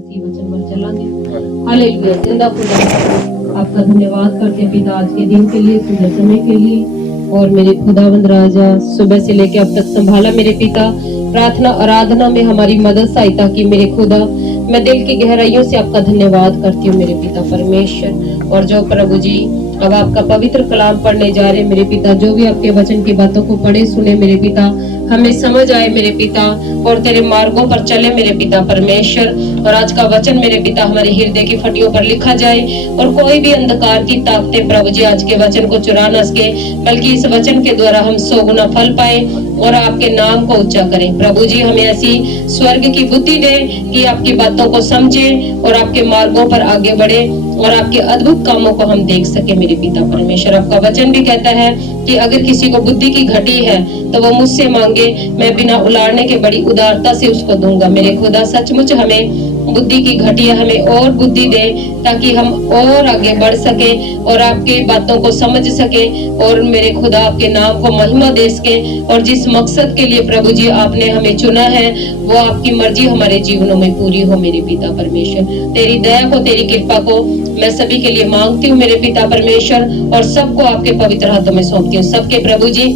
मसीह वचन पर चलांगे। हालेलुया। जिंदा खुदा आपका धन्यवाद करते हैं पिता, आज के दिन के लिए, सुबह समय के लिए, और मेरे खुदावंद राजा सुबह से लेकर अब तक संभाला मेरे पिता। प्रार्थना आराधना में हमारी मदद सहायता की मेरे खुदा। मैं दिल की गहराइयों से आपका धन्यवाद करती हूँ मेरे पिता परमेश्वर। और जो प्रभु जी अब आपका पवित्र कलाम पढ़ने जा रहे मेरे पिता, जो भी आपके वचन की बातों को पढ़े सुने मेरे पिता, हमें समझ आए मेरे पिता, और तेरे मार्गों पर चले मेरे पिता परमेश्वर। और आज का वचन मेरे पिता हमारे हृदय की फटियों पर लिखा जाए, और कोई भी अंधकार की ताकतें प्रभु जी आज के वचन को चुरा न सके, बल्कि इस वचन के द्वारा हम 100 गुना फल पाए और आपके नाम को ऊंचा करें। प्रभु जी हमें ऐसी स्वर्ग की बुद्धि दे कि आपकी बातों को समझे और आपके मार्गों पर आगे बढ़े और आपके अद्भुत कामों को हम देख सके मेरे पिता परमेश्वर। आपका वचन भी कहता है कि अगर किसी को बुद्धि की घटी है तो वो मुझसे मांगे, मैं बिना उलाड़ने के बड़ी उदारता से उसको दूंगा। मेरे खुदा सचमुच हमें बुद्धि की घटिया हमें और बुद्धि दे, ताकि हम और आगे बढ़ सके और आपके बातों को समझ सके, और मेरे खुदा आपके नाम को महिमा दे सके। और जिस मकसद के लिए प्रभु जी आपने हमें चुना है, वो आपकी मर्जी हमारे जीवनों में पूरी हो मेरे पिता परमेश्वर। तेरी दया को, तेरी कृपा को मैं सभी के लिए मांगती हूँ मेरे पिता परमेश्वर, और सबको आपके पवित्र हाथों में सौंपती हूँ। सबके प्रभु जी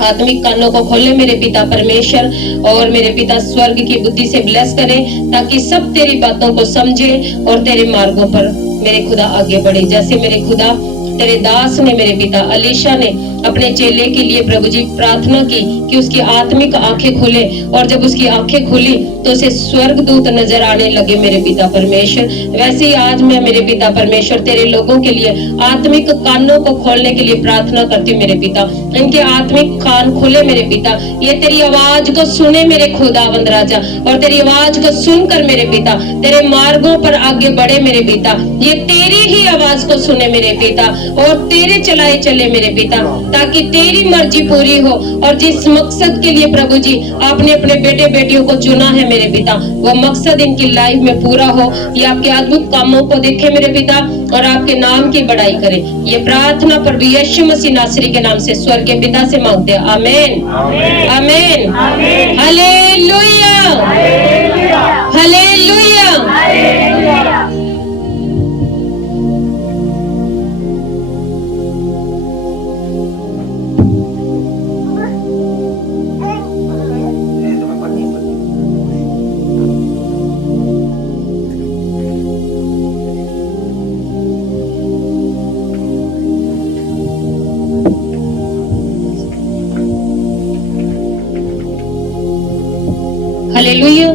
आत्मिक कानों को खोले मेरे पिता परमेश्वर, और मेरे पिता स्वर्ग की बुद्धि से ब्लेस करें, ताकि सब तेरी बातों को समझे और तेरे मार्गों पर मेरे खुदा आगे बढ़े। जैसे मेरे खुदा तेरे दास ने मेरे पिता अलीशा ने अपने चेले के लिए प्रभु जी प्रार्थना की कि उसकी आत्मिक आंखें खुले, और जब उसकी आंखें खुली तो उसे स्वर्गदूत नजर आने लगे मेरे पिता परमेश्वर। वैसे ही आज मैं मेरे पिता परमेश्वर तेरे लोगों के लिए आत्मिक कानों को खोलने के लिए प्रार्थना करती हूँ मेरे पिता। इनके आत्मिक कान खुले मेरे पिता, ये तेरी आवाज को सुने मेरे खुदावंद राजा, और तेरी आवाज को सुनकर मेरे पिता तेरे मार्गों पर आगे बढ़े मेरे पिता। ये तेरी ही आवाज को सुने मेरे पिता और तेरे चलाए चले मेरे पिता, ताकि तेरी मर्जी पूरी हो। और जिस मकसद के लिए प्रभु जी आपने अपने बेटे बेटियों को चुना है मेरे पिता, वो मकसद इनकी लाइफ में पूरा हो। ये आपके अद्भुत कामों को देखे मेरे पिता और आपके नाम की बड़ाई करे। ये प्रार्थना प्रभु यीशु मसीह नासरी के नाम से स्वर्ग के पिता से मांगते हैं। आमीन आमीन। Hallelujah hallelujah. हालेलुया। हालेलुया।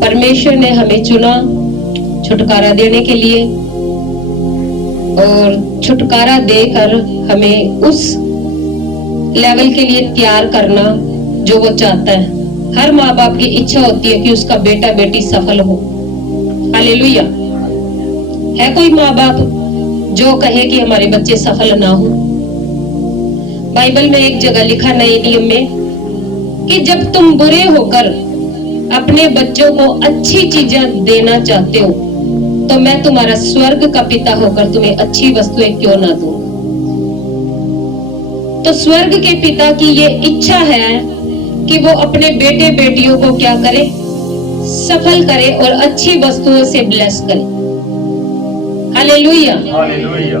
परमेश्वर ने हमें चुना छुटकारा देने के लिए, और छुटकारा देकर हमें उस लेवल के लिए तैयार करना जो वो चाहता है। हर माँ बाप की इच्छा होती है कि उसका बेटा बेटी सफल हो। हालेलुया। है कोई माँ बाप जो कहे कि हमारे बच्चे सफल ना हो? बाइबल में एक जगह लिखा नए नियम में कि जब तुम बुरे होकर अपने बच्चों को अच्छी चीजें देना चाहते हो, तो मैं तुम्हारा स्वर्ग का पिता होकर तुम्हें अच्छी वस्तुएं क्यों ना दूंगा। तो स्वर्ग के पिता की ये इच्छा है कि वो अपने बेटे बेटियों को क्या करे? सफल करे और अच्छी वस्तुओं से ब्लेस करे। Hallelujah hallelujah.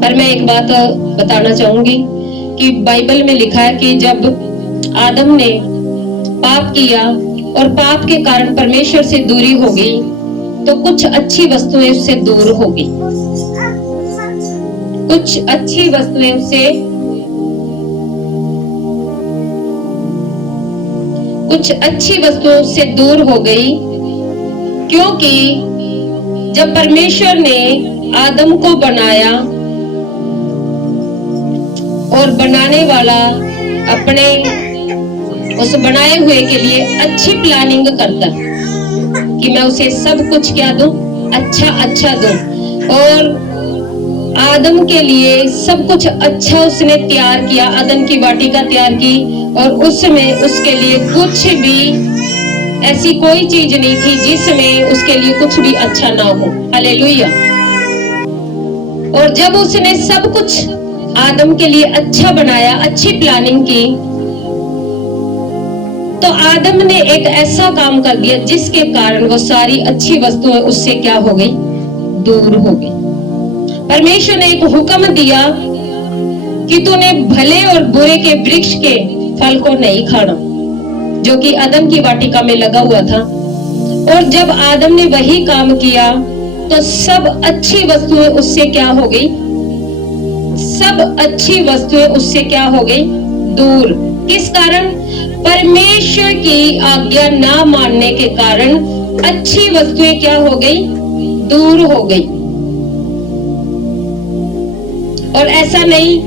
पर मैं एक बात बताना चाहूंगी कि बाइबल में लिखा है कि जब आदम ने पाप किया और पाप के कारण परमेश्वर से दूरी हो गई, तो कुछ अच्छी वस्तुएं उससे दूर हो गई। कुछ अच्छी वस्तुएं उससे दूर हो गई, क्योंकि जब परमेश्वर ने आदम को बनाया और बनाने वाला अपने उस बनाए हुए के लिए अच्छी प्लानिंग करता है कि मैं उसे सब कुछ क्या दूं? अच्छा दूं। और आदम के लिए सब कुछ अच्छा उसने तैयार किया, आदम की वाटिका तैयार की, और उसमें उसके लिए कुछ भी ऐसी कोई चीज नहीं थी जिसमें उसके लिए कुछ भी अच्छा ना हो। हालेलुया। और जब उसने सब कुछ आदम के लिए अच्छा बनाया, अच्छी प्लानिंग की, तो आदम ने एक ऐसा काम कर दिया जिसके कारण वो सारी अच्छी वस्तुएं उससे क्या हो गई, दूर हो गई। परमेश्वर ने एक हुक्म दिया कि तूने भले और बुरे के वृक्ष के फल को नहीं खाना, जो कि आदम की वाटिका में लगा हुआ था। और जब आदम ने वही काम किया तो सब अच्छी वस्तुएं उससे क्या हो गई, सब अच्छी वस्तुएं उससे क्या हो गई, दूर। किस कारण? परमेश्वर की आज्ञा ना मानने के कारण अच्छी वस्तुएं क्या हो गई, दूर हो गई। और ऐसा नहीं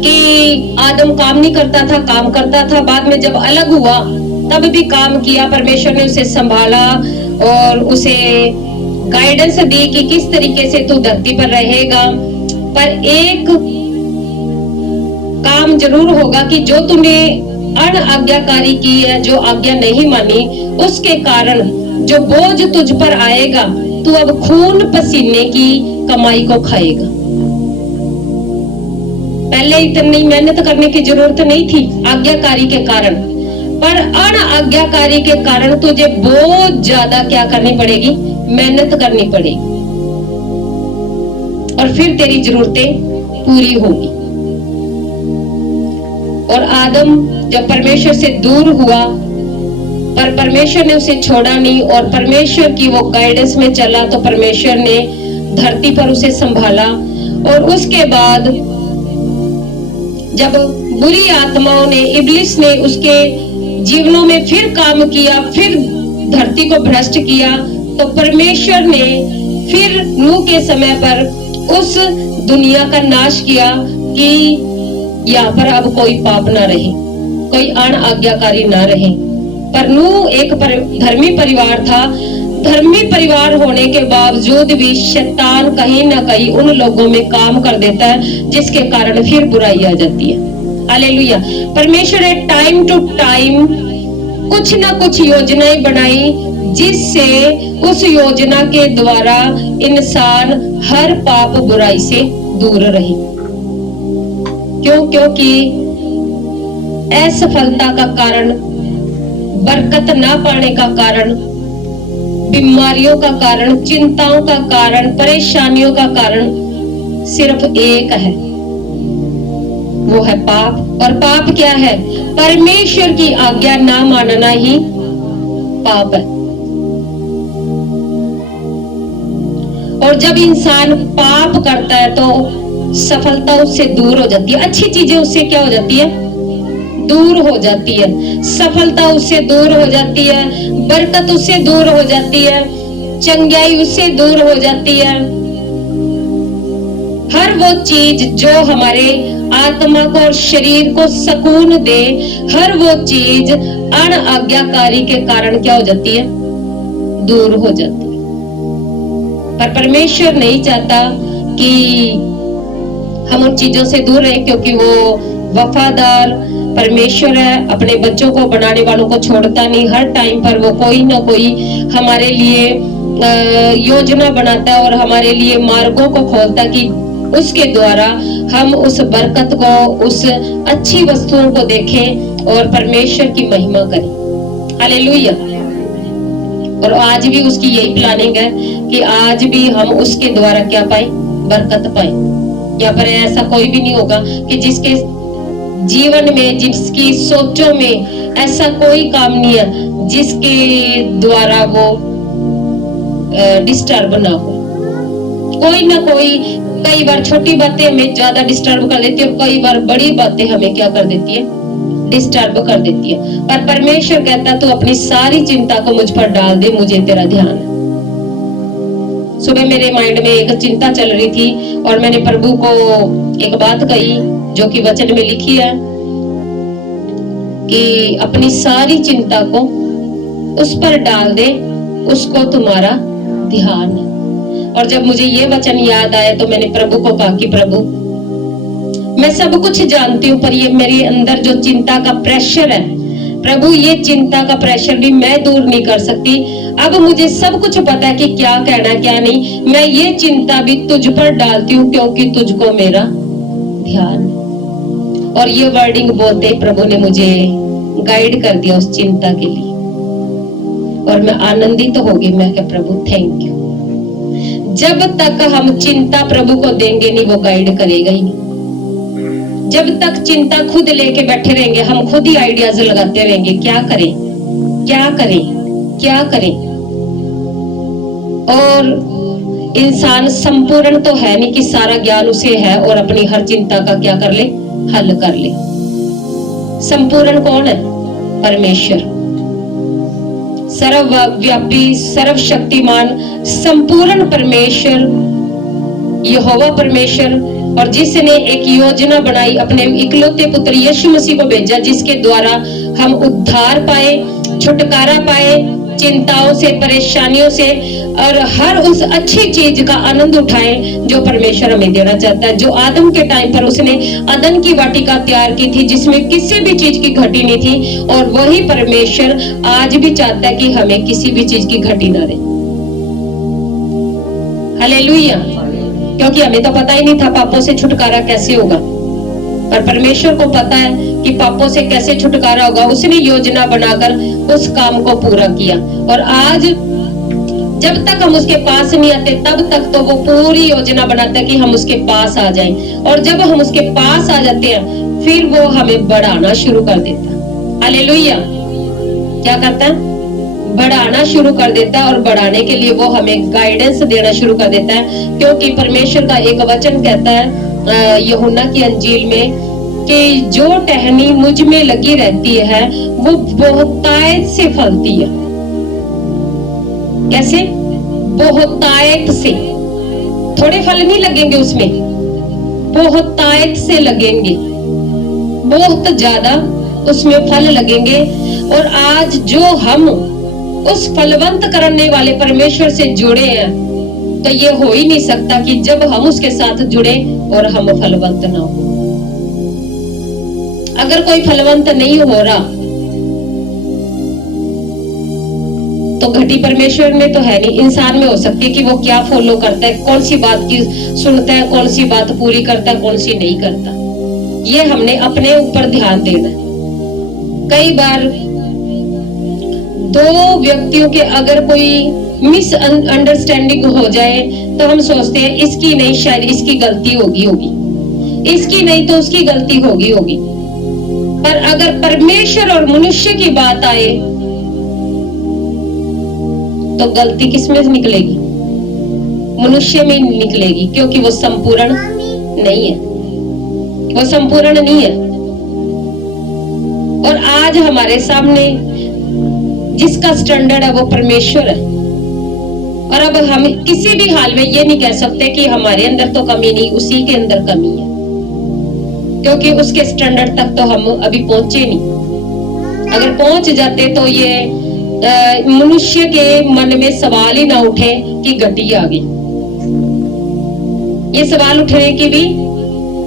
कि आदम काम नहीं करता था, काम करता था। बाद में जब अलग हुआ तब भी काम किया। परमेश्वर ने उसे संभाला और उसे गाइडेंस दी कि किस तरीके से तू धरती पर रहेगा। पर एक काम जरूर होगा कि जो तूने अनाज्ञाकारी की है, जो आज्ञा नहीं मानी, उसके कारण जो बोझ तुझ पर आएगा, तू अब खून पसीने की कमाई को खाएगा। पहले इतनी मेहनत करने की जरूरत नहीं थी आज्ञाकारी के कारण, पर अनाज्ञाकारी के कारण तुझे बहुत ज्यादा क्या करनी पड़ेगी, मेहनत करनी पड़ेगी, और फिर तेरी जरूरतें पूरी होगी। और आदम जब परमेश्वर से दूर हुआ, पर परमेश्वर ने उसे छोड़ा नहीं और परमेश्वर की वो गाइडेंस में चला, तो परमेश्वर ने धरती पर उसे संभाला। और उसके बाद जब बुरी आत्माओं ने, इब्लिस ने उसके जीवनों में फिर काम किया, फिर धरती को भ्रष्ट किया, तो परमेश्वर ने फिर नूह के समय पर उस दुनिया का नाश किया कि यहाँ पर अब कोई पाप ना रहे, कोई अनाज्ञाकारी ना रहे। पर नूह एक धर्मी परिवार था। धर्मी परिवार होने के बावजूद भी शैतान कहीं ना कहीं उन लोगों में काम कर देता है, जिसके कारण फिर बुराई आ जाती है। हालेलुया। परमेश्वर ने टाइम टू टाइम कुछ ना कुछ योजनाएं बनाई, जिससे उस योजना के द्वारा इंसान हर पाप बुराई से दूर रहे। क्यों? क्योंकि असफलता का कारण, बरकत ना पाने का कारण, बीमारियों का कारण, चिंताओं का कारण, परेशानियों का कारण सिर्फ एक है, वो है पाप। और पाप क्या है? परमेश्वर की आज्ञा ना मानना ही पाप है। और जब इंसान पाप करता है तो सफलता उससे दूर हो जाती है, अच्छी चीजें उससे क्या हो जाती है, दूर हो जाती है। सफलता उससे दूर हो जाती है, बरकत उससे दूर हो जाती है, चंगाई उससे दूर हो जाती है। हर वो चीज जो हमारे आत्मा को और शरीर को सुकून दे, हर वो चीज अनाज्ञाकारी के कारण क्या हो जाती है, दूर हो जाती है। पर परमेश्वर नहीं चाहता कि हम उन चीजों से दूर रहे, क्योंकि वो वफादार परमेश्वर है, अपने बच्चों को, बनाने वालों को छोड़ता नहीं। हर टाइम पर वो कोई ना कोई हमारे लिए योजना बनाता है और हमारे लिए मार्गों को खोलता है कि उसके द्वारा हम उस बरकत को, उस अच्छी वस्तुओं को देखें और परमेश्वर की महिमा करें। हालेलुया। और आज भी उसकी यही प्लानिंग है कि आज भी हम उसके द्वारा क्या पाए, बरकत पाए। यहाँ पर ऐसा कोई भी नहीं होगा कि जिसके जीवन में, जिसकी सोचों में ऐसा कोई काम नहीं है जिसके द्वारा वो डिस्टर्ब ना हो। कोई ना कोई, कई बार छोटी बातें हमें ज्यादा डिस्टर्ब कर देती है और कई बार बड़ी बातें हमें क्या कर देती है, डिस्टर्ब कर देती है। पर परमेश्वर कहता तू अपनी सारी चिंता को मुझ पर डाल दे, मुझे तेरा ध्यान है। सुबह मेरे माइंड में एक चिंता चल रही थी और मैंने प्रभु को एक बात कही जो कि वचन में लिखी है कि अपनी सारी चिंता को उस पर डाल दे, उसको तुम्हारा ध्यान है। और जब मुझे ये वचन याद आया तो मैंने प्रभु को कहा कि प्रभु, मैं सब कुछ जानती हूँ, पर ये मेरे अंदर जो चिंता का प्रेशर है, प्रभु ये चिंता का प्रेशर भी मैं दूर नहीं कर सकती। अब मुझे सब कुछ पता है कि क्या कहना क्या नहीं। मैं ये चिंता भी तुझ पर डालती हूँ क्योंकि तुझको मेरा ध्यान है। और ये वर्डिंग बोलते प्रभु ने मुझे गाइड कर दिया उस चिंता के लिए, और मैं आनंदित तो होगी। मैं क्या प्रभु थैंक यू। जब तक हम चिंता प्रभु को देंगे नहीं, वो गाइड करेगा ही नहीं। जब तक चिंता खुद लेके बैठे रहेंगे, हम खुद ही आइडियाज लगाते रहेंगे, क्या करें क्या करें क्या करें। और इंसान संपूर्ण तो है नहीं कि सारा ज्ञान उसे है और अपनी हर चिंता का क्या कर ले, हल कर ले। संपूर्ण कौन है? परमेश्वर, सर्वव्यापी सर्वशक्तिमान संपूर्ण परमेश्वर, यहोवा परमेश्वर। और जिसने एक योजना बनाई, अपने इकलौते पुत्र यीशु मसीह को भेजा, जिसके द्वारा हम उद्धार पाए, छुटकारा पाए चिंताओं से, परेशानियों से, और हर उस अच्छी चीज का आनंद उठाए जो परमेश्वर हमें देना चाहता है। जो आदम के टाइम पर उसने अदन की वाटिका तैयार की थी जिसमें किसी भी चीज की घटी नहीं थी, और वही परमेश्वर आज भी चाहता है कि हमें किसी भी चीज की घटी ना दे। हालेलुया। क्योंकि हमें तो पता ही नहीं था पापों से छुटकारा कैसे होगा, पर परमेश्वर को पता है कि पापों से कैसे छुटकारा होगा। उसने योजना बनाकर उस काम को पूरा किया, और आज जब तक हम उसके पास नहीं आते तब तक तो वो पूरी योजना बनाता है कि हम उसके पास आ जाएं, और जब हम उसके पास आ जाते हैं फिर वो हमें बढ़ाना शुरू कर देता है। हालेलुया। क्या करता है? बढ़ाना शुरू कर देता है, और बढ़ाने के लिए वो हमें गाइडेंस देना शुरू कर देता है। क्योंकि परमेश्वर का एक वचन कहता है यूहन्ना की अंजील में कि जो टहनी मुझ में लगी रहती है वो बहुतायत से फलती है। कैसे? बहुतायत से। थोड़े फल नहीं लगेंगे उसमें, बहुतायत से लगेंगे, बहुत ज्यादा उसमें फल लगेंगे। और आज जो हम उस फलवंत करने वाले परमेश्वर से जुड़े हैं, तो ये हो ही नहीं सकता कि जब हम उसके साथ जुड़े और हम फलवंत ना हो। अगर कोई फलवंत नहीं हो रहा तो घटी परमेश्वर में तो है नहीं, इंसान में हो सकती है कि वो क्या फॉलो करता है, कौन सी बात की सुनता है, कौन सी बात पूरी करता है, कौन सी नहीं करता। ये हमने अपने ऊपर ध्यान देना है। कई बार दो व्यक्तियों के अगर कोई मिसअंडरस्टैंडिंग हो जाए तो हम सोचते हैं इसकी नहीं, शायद इसकी गलती होगी, इसकी नहीं तो उसकी गलती होगी। पर अगर परमेश्वर और मनुष्य की बात आए तो गलती किसमें निकलेगी? मनुष्य में निकलेगी, क्योंकि वो संपूर्ण नहीं है, वो संपूर्ण नहीं है। और आज हमारे सामने जिसका स्टैंडर्ड है वो परमेश्वर है। और अब हम किसी भी हाल में ये नहीं कह सकते कि हमारे अंदर तो कमी नहीं, उसी के अंदर कमी है, क्योंकि उसके स्टैंडर्ड तक तो हम अभी पहुंचे नहीं। अगर पहुंच जाते तो ये मनुष्य के मन में सवाल ही ना उठे कि घटी आ गई। ये सवाल उठने की भी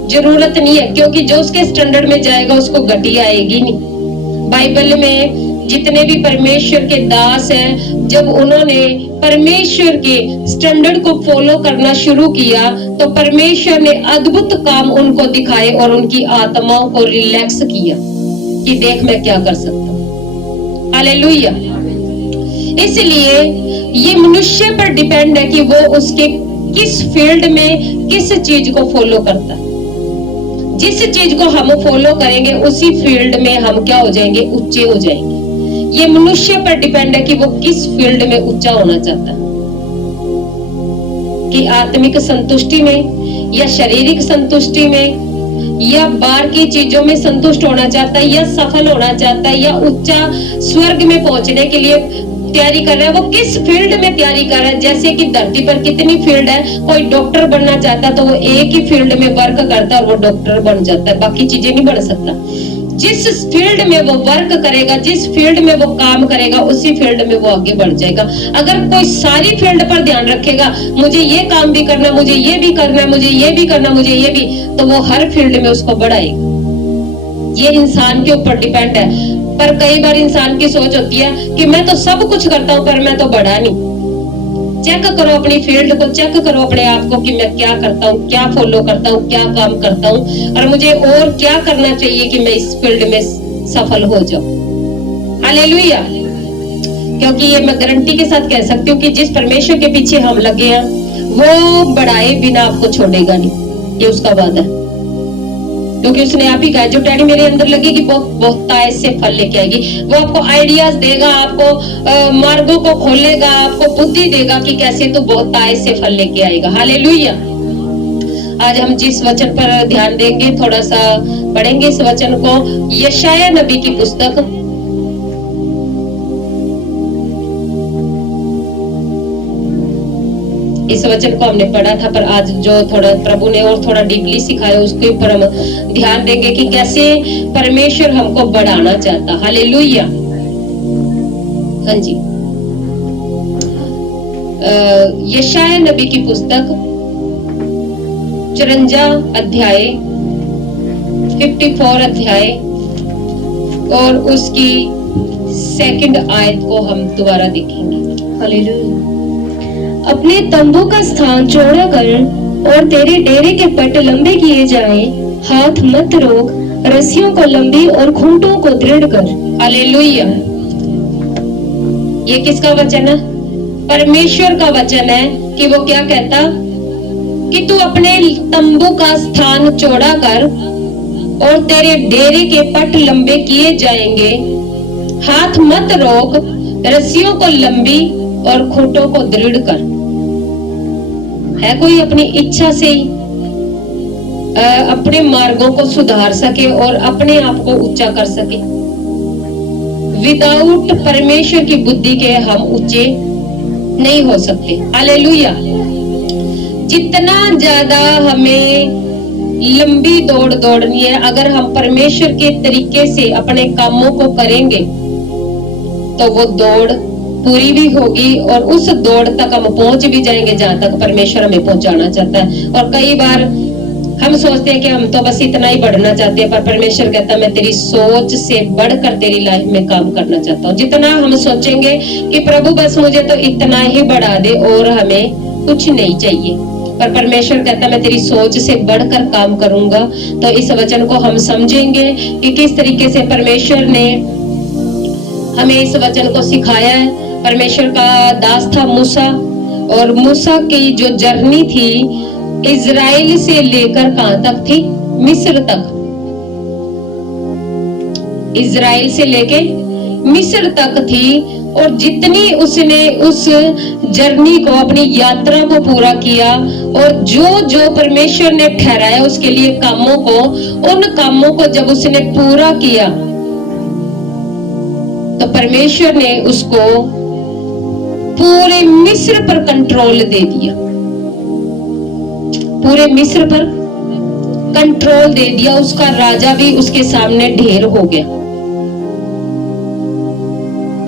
जरूरत नहीं है, क्योंकि जो उसके स्टैंडर्ड में जाएगा उसको घटी आएगी नहीं। बाइबल में जितने भी परमेश्वर के दास हैं, जब उन्होंने परमेश्वर के स्टैंडर्ड को फॉलो करना शुरू किया तो परमेश्वर ने अद्भुत काम उनको दिखाए और उनकी आत्माओं को रिलैक्स किया कि देख मैं क्या कर सकता हूं। हालेलुया। इसलिए ये मनुष्य पर डिपेंड है कि वो उसके किस फील्ड में किस चीज को फॉलो करता है। जिस चीज को हम फॉलो करेंगे उसी फील्ड में हम क्या हो जाएंगे? ऊंचे हो जाएंगे। ये मनुष्य पर डिपेंड है कि वो किस फील्ड में ऊंचा होना चाहता है, कि आत्मिक संतुष्टि में या शारीरिक संतुष्टि में या बाहर की चीजों में संतुष्ट होना चाहता है या सफल होना चाहता है या उच्च स्वर्ग में पहुंचने के लिए तैयारी कर रहा है। वो किस फील्ड में तैयारी कर रहा है? जैसे कि धरती पर कितनी फील्ड है, कोई डॉक्टर बनना चाहता है तो वो एक ही फील्ड में वर्क करता है और वो डॉक्टर बन जाता है, बाकी चीजें नहीं बन सकता। जिस फील्ड में वो वर्क करेगा, जिस फील्ड में वो काम करेगा, उसी फील्ड में वो आगे बढ़ जाएगा। अगर कोई सारी फील्ड पर ध्यान रखेगा, मुझे ये काम भी करना, मुझे ये भी करना, मुझे ये भी करना, मुझे ये भी, तो वो हर फील्ड में उसको बढ़ाएगा। ये इंसान के ऊपर डिपेंड है। पर कई बार इंसान की सोच होती है कि मैं तो सब कुछ करता हूं पर मैं तो बड़ा नहीं। चेक करो अपनी फील्ड को, चेक करो अपने आप को कि मैं क्या करता हूँ, क्या फॉलो करता हूँ, क्या काम करता हूँ और मुझे और क्या करना चाहिए कि मैं इस फील्ड में सफल हो जाऊं। हालेलुया। क्योंकि ये मैं गारंटी के साथ कह सकती हूँ कि जिस परमेश्वर के पीछे हम लगे हैं वो बढ़ाए बिना आपको छोड़ेगा नहीं, ये उसका वादा है। क्योंकि उसने आप ही कहा जो डैडी मेरे अंदर लगेगी बहुतायत से फल लेके आएगी। वो आपको आइडियाज देगा, आपको मार्गों को खोलेगा, आपको बुद्धि देगा कि कैसे तू बहुतायत से फल लेके आएगा। हालेलुया। आज हम जिस वचन पर ध्यान देंगे, थोड़ा सा पढ़ेंगे इस वचन को, यशाया नबी की पुस्तक इस वचन को हमने पढ़ा था, पर आज जो थोड़ा प्रभु ने और थोड़ा डीपली सिखाया उसके ऊपर हम ध्यान देंगे कि कैसे परमेश्वर हमको बढ़ाना चाहता। हालेलुया। हाँ जी, यशाया नबी की पुस्तक 54 अध्याय 54 अध्याय और उसकी सेकंड आयत को हम दोबारा देखेंगे। हालेलुया। अपने तंबू का स्थान चौड़ा कर और तेरे डेरे के पट लंबे किए जाएं, हाथ मत रोक, रस्सियों को लंबी और खूंटों को दृढ़ कर। हालेलुया। ये किसका वचन है? परमेश्वर का वचन है कि वो क्या कहता कि तू अपने तंबू का स्थान चौड़ा कर और तेरे डेरे के पट लंबे किए जाएंगे, हाथ मत रोक, रस्सियों को लंबी और खूंटों को दृढ़ कर। है कोई अपनी इच्छा से अपने मार्गों को सुधार सके और अपने आप को ऊंचा कर सके? विदाउट परमेश्वर की बुद्धि के हम ऊंचे नहीं हो सकते। हालेलुया। जितना ज्यादा हमें लंबी दौड़ दौड़नी है, अगर हम परमेश्वर के तरीके से अपने कामों को करेंगे तो वो दौड़ पूरी भी होगी और उस दौड़ तक हम पहुंच भी जाएंगे जहां तक परमेश्वर हमें पहुंचाना चाहता है। और कई बार हम सोचते हैं कि हम तो बस इतना ही बढ़ना चाहते हैं, पर परमेश्वर कहता है मैं तेरी सोच से बढ़कर तेरी लाइफ में काम करना चाहता हूँ। जितना हम सोचेंगे कि प्रभु बस मुझे तो इतना ही बढ़ा दे और हमें कुछ नहीं चाहिए, पर परमेश्वर कहता मैं तेरी सोच से बढ़कर काम करूंगा। तो इस वचन को हम समझेंगे कि किस तरीके से परमेश्वर ने हमें इस वचन को सिखाया है। परमेश्वर का दास था मूसा, और मूसा की जो जर्नी थी इजराइल से लेकर कहां तक थी? मिस्र तक। इजराइल से लेके मिस्र तक थी, और जितनी उसने उस जर्नी को, अपनी यात्रा को पूरा किया और जो जो परमेश्वर ने ठहराया उसके लिए कामों को, उन कामों को जब उसने पूरा किया तो परमेश्वर ने उसको पूरे मिस्र पर कंट्रोल दे दिया। पूरे मिस्र पर कंट्रोल दे दिया। उसका राजा भी उसके सामने ढेर हो गया।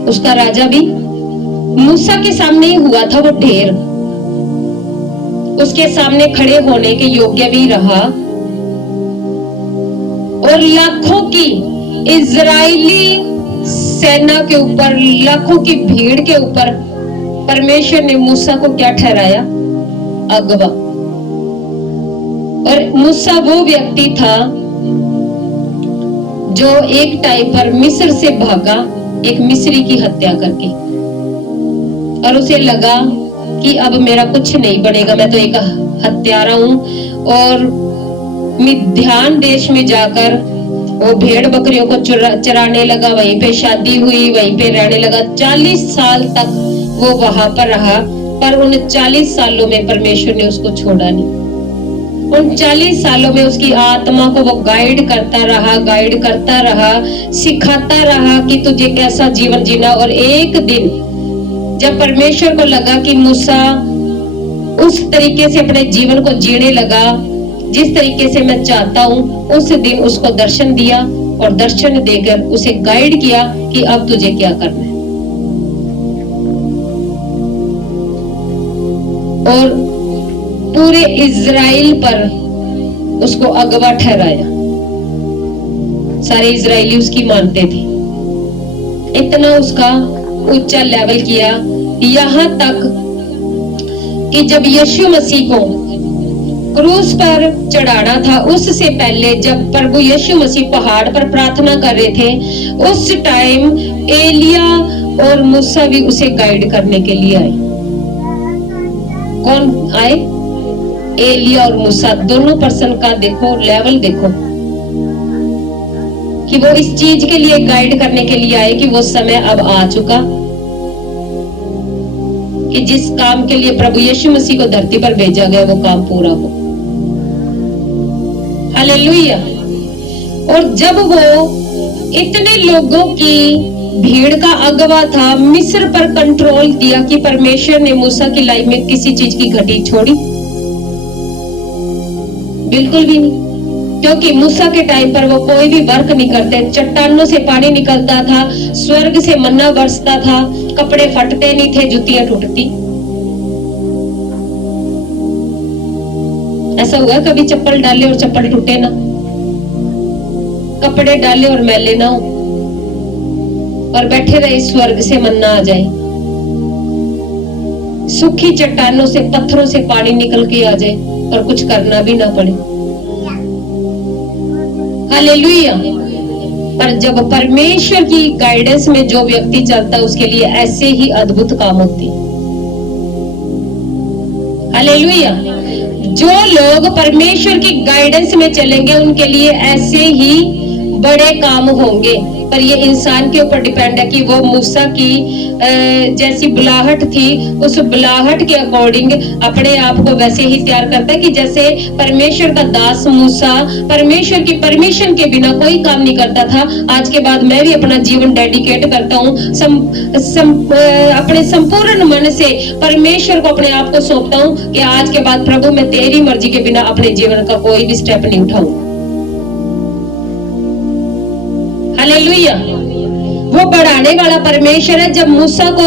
उसका राजा भी मूसा के सामने ही हुआ था, वो ढेर उसके सामने खड़े होने के योग्य भी रहा। और लाखों की इजरायली सेना के ऊपर, लाखों की भीड़ के ऊपर परमेश्वर ने मूसा को क्या ठहराया? अगवा। और मूसा वो व्यक्ति था जो एक टाइम पर मिस्र से भागा, एक मिस्री की हत्या करके, और उसे लगा कि अब मेरा कुछ नहीं बनेगा, मैं तो एक हत्यारा हूं। और मिद्यान देश में जाकर वो भेड़ बकरियों को चराने लगा, वहीं पे शादी हुई, वहीं पे रहने लगा। 40 साल तक वो वहां पर रहा, पर उन 40 सालों में परमेश्वर ने उसको छोड़ा नहीं। उन 40 सालों में उसकी आत्मा को वो गाइड करता रहा, सिखाता रहा कि तुझे कैसा जीवन जीना। और एक दिन जब परमेश्वर को लगा कि मूसा उस तरीके से अपने जीवन को जीने लगा जिस तरीके से मैं चाहता हूं, उस दिन उसको दर्शन दिया और दर्शन देकर उसे गाइड किया कि अब तुझे क्या करना है। और पूरे इजराइल पर उसको अगवा ठहराया। सारे इजरायली उसकी मानते थे। इतना उसका ऊंचा लेवल किया, यहाँ तक कि जब यीशु मसीह को क्रूस पर चढ़ाना था, उससे पहले जब प्रभु यीशु मसीह पहाड़ पर प्रार्थना कर रहे थे, उस टाइम एलिया और मूसा भी उसे गाइड करने के लिए आए। कौन आए? एलिया और मूसा, दोनों पर्सन का देखो लेवल, देखो कि वो इस चीज के लिए गाइड करने के लिए आए कि वो समय अब आ चुका कि जिस काम के लिए प्रभु यीशु मसीह को धरती पर भेजा गया वो काम पूरा हो। हालेलुया। और जब वो इतने लोगों की भीड़ का अगवा था, मिस्र पर कंट्रोल दिया कि परमेश्वर ने मूसा की लाइफ में किसी चीज की घटी छोड़ी? बिल्कुल भी नहीं, क्योंकि मूसा के टाइम पर वो कोई भी वर्क नहीं करते। चट्टानों से पानी निकलता था, स्वर्ग से मन्ना बरसता था, कपड़े फटते नहीं थे, जुतियां टूटती। ऐसा हुआ कभी चप्पल डाले और चप्पल टूटे ना? कपड़े डाले और मैले ना हो, और बैठे रहे स्वर्ग से मन्ना आ जाए, सूखी चट्टानों से पत्थरों से पानी निकल के आ जाए और कुछ करना भी ना पड़े। हालेलुया। पर जब परमेश्वर की गाइडेंस में जो व्यक्ति चलता है उसके लिए ऐसे ही अद्भुत काम होते हैं। हालेलुया। जो लोग परमेश्वर की गाइडेंस में चलेंगे उनके लिए ऐसे ही बड़े काम होंगे। पर ये इंसान के ऊपर डिपेंड है कि वो मूसा की जैसी बुलाहट थी, उस बुलाहट के अकॉर्डिंग अपने आप को वैसे ही तैयार करता है कि जैसे परमेश्वर का दास मूसा परमेश्वर की परमिशन के बिना कोई काम नहीं करता था। आज के बाद मैं भी अपना जीवन डेडिकेट करता हूँ, अपने संपूर्ण मन से परमेश्वर को अपने आप को सौंपता हूँ कि आज के बाद प्रभु मैं तेरी मर्जी के बिना अपने जीवन का कोई भी स्टेप नहीं उठाऊंगा। हालेलुया। वो बढ़ाने वाला परमेश्वर है। जब मूसा को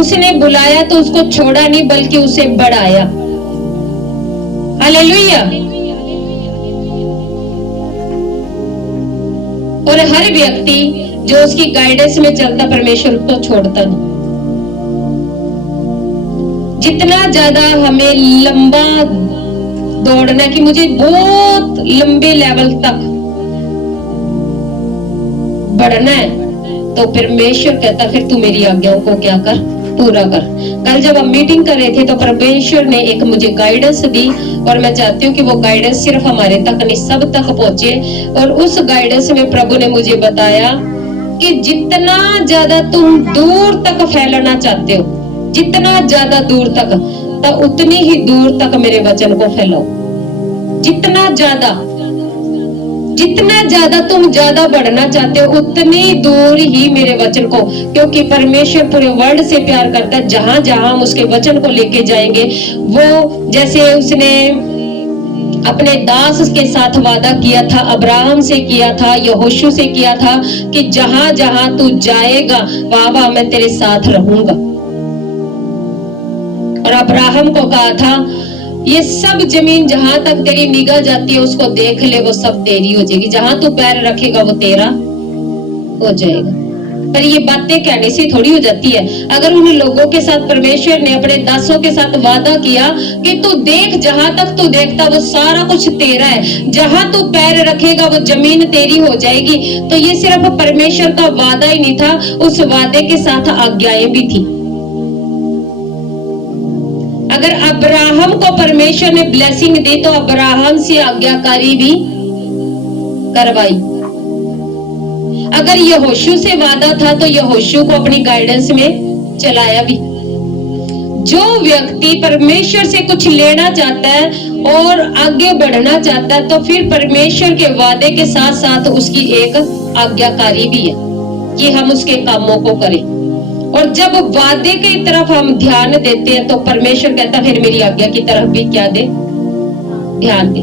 उसने बुलाया तो उसको छोड़ा नहीं बल्कि उसे बढ़ाया। हालेलुया। और हर व्यक्ति जो उसकी गाइडेंस में चलता परमेश्वर उसको छोड़ता नहीं। जितना ज्यादा हमें लंबा दौड़ना कि मुझे बहुत लंबे लेवल तक बढ़ना है तो परमेश्वर कहता फिर तू मेरी आज्ञाओं को क्या कर, पूरा कर। कल जब हम मीटिंग कर रहे थे तो परमेश्वर ने एक मुझे गाइडेंस दी और मैं चाहती हूँ कि वो गाइडेंस सिर्फ हमारे तक नहीं सब तक पहुंचे। और उस गाइडेंस में प्रभु ने मुझे बताया कि जितना ज्यादा तुम दूर तक फैलना चाहते हो, जितना ज्यादा दूर तक, तो उतनी ही दूर तक मेरे वचन को फैलाओ। जितना ज्यादा तुम ज्यादा बढ़ना चाहते हो उतनी दूर ही मेरे वचन को, क्योंकि परमेश्वर पूरे वर्ल्ड से प्यार करता है। जहां जहां हम उसके वचन को लेके जाएंगे, वो जैसे उसने अपने दास के साथ वादा किया था, अब्राहम से किया था, यहोशू से किया था कि जहां जहां तू जाएगा बाबा मैं तेरे साथ रहूंगा। और अब्राहम को कहा था ये सब जमीन जहां तक तेरी निगाह जाती है उसको देख ले, वो सब तेरी हो जाएगी। जहां तू पैर रखेगा वो तेरा हो जाएगा। पर ये बातें कहने से थोड़ी हो जाती है। अगर उन लोगों के साथ परमेश्वर ने अपने दासों के साथ वादा किया कि तू देख, जहां तक तू देखता वो सारा कुछ तेरा है, जहां तू पैर रखेगा वो जमीन तेरी हो जाएगी, तो ये सिर्फ परमेश्वर का वादा ही नहीं था, उस वादे के साथ आज्ञाएं भी थी। अगर अब्राहम को परमेश्वर ने ब्लेसिंग दी तो अब्राहम से आज्ञाकारी भी करवाई। अगर यहोशू से वादा था तो यहोशू को अपनी गाइडेंस में चलाया भी। जो व्यक्ति परमेश्वर से कुछ लेना चाहता है और आगे बढ़ना चाहता है तो फिर परमेश्वर के वादे के साथ साथ उसकी एक आज्ञाकारी भी है कि हम उसके कामों को करें। और जब वादे की तरफ हम ध्यान देते हैं तो परमेश्वर कहता फिर मेरी आज्ञा की तरफ भी क्या दे, ध्यान दे।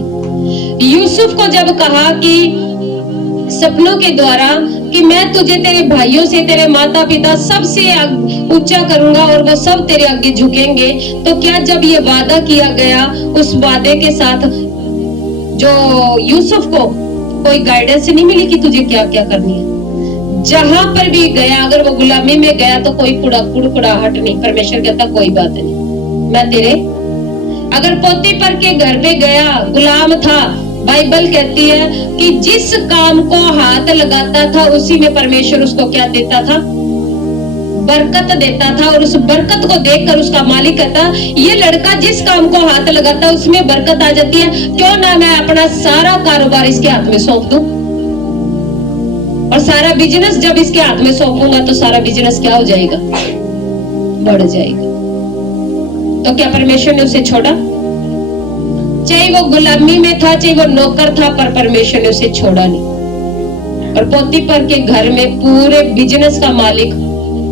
यूसुफ को जब कहा कि सपनों के द्वारा कि मैं तुझे तेरे भाइयों से, तेरे माता पिता सबसे ऊंचा करूंगा और वो सब तेरे आगे झुकेंगे, तो क्या जब ये वादा किया गया उस वादे के साथ जो यूसुफ को कोई गाइडेंस नहीं मिली कि तुझे क्या क्या करनी है? जहां पर भी गया, अगर वो गुलामी में गया तो कोई कुड़कुड़ाहट नहीं। परमेश्वर कहता कोई बात नहीं, मैं तेरे। अगर पोतीपर के घर पे गया, गुलाम था, बाइबल कहती है कि जिस काम को हाथ लगाता था उसी में परमेश्वर उसको क्या देता था? बरकत देता था। और उस बरकत को देखकर उसका मालिक कहता, ये लड़का जिस काम को हाथ लगाता है उसमें बरकत आ जाती है, क्यों ना मैं अपना सारा कारोबार इसके हाथ में सौंप दूं। और सारा बिजनेस जब इसके हाथ में सौंपूंगा तो सारा बिजनेस क्या हो जाएगा? बढ़ जाएगा। तो क्या परमेश्वर ने उसे छोड़ा? चाहे वो गुलामी में था, चाहे वो नौकर था, पर परमेश्वर ने उसे छोड़ा नहीं। और पोतीपर के घर में पूरे बिजनेस का मालिक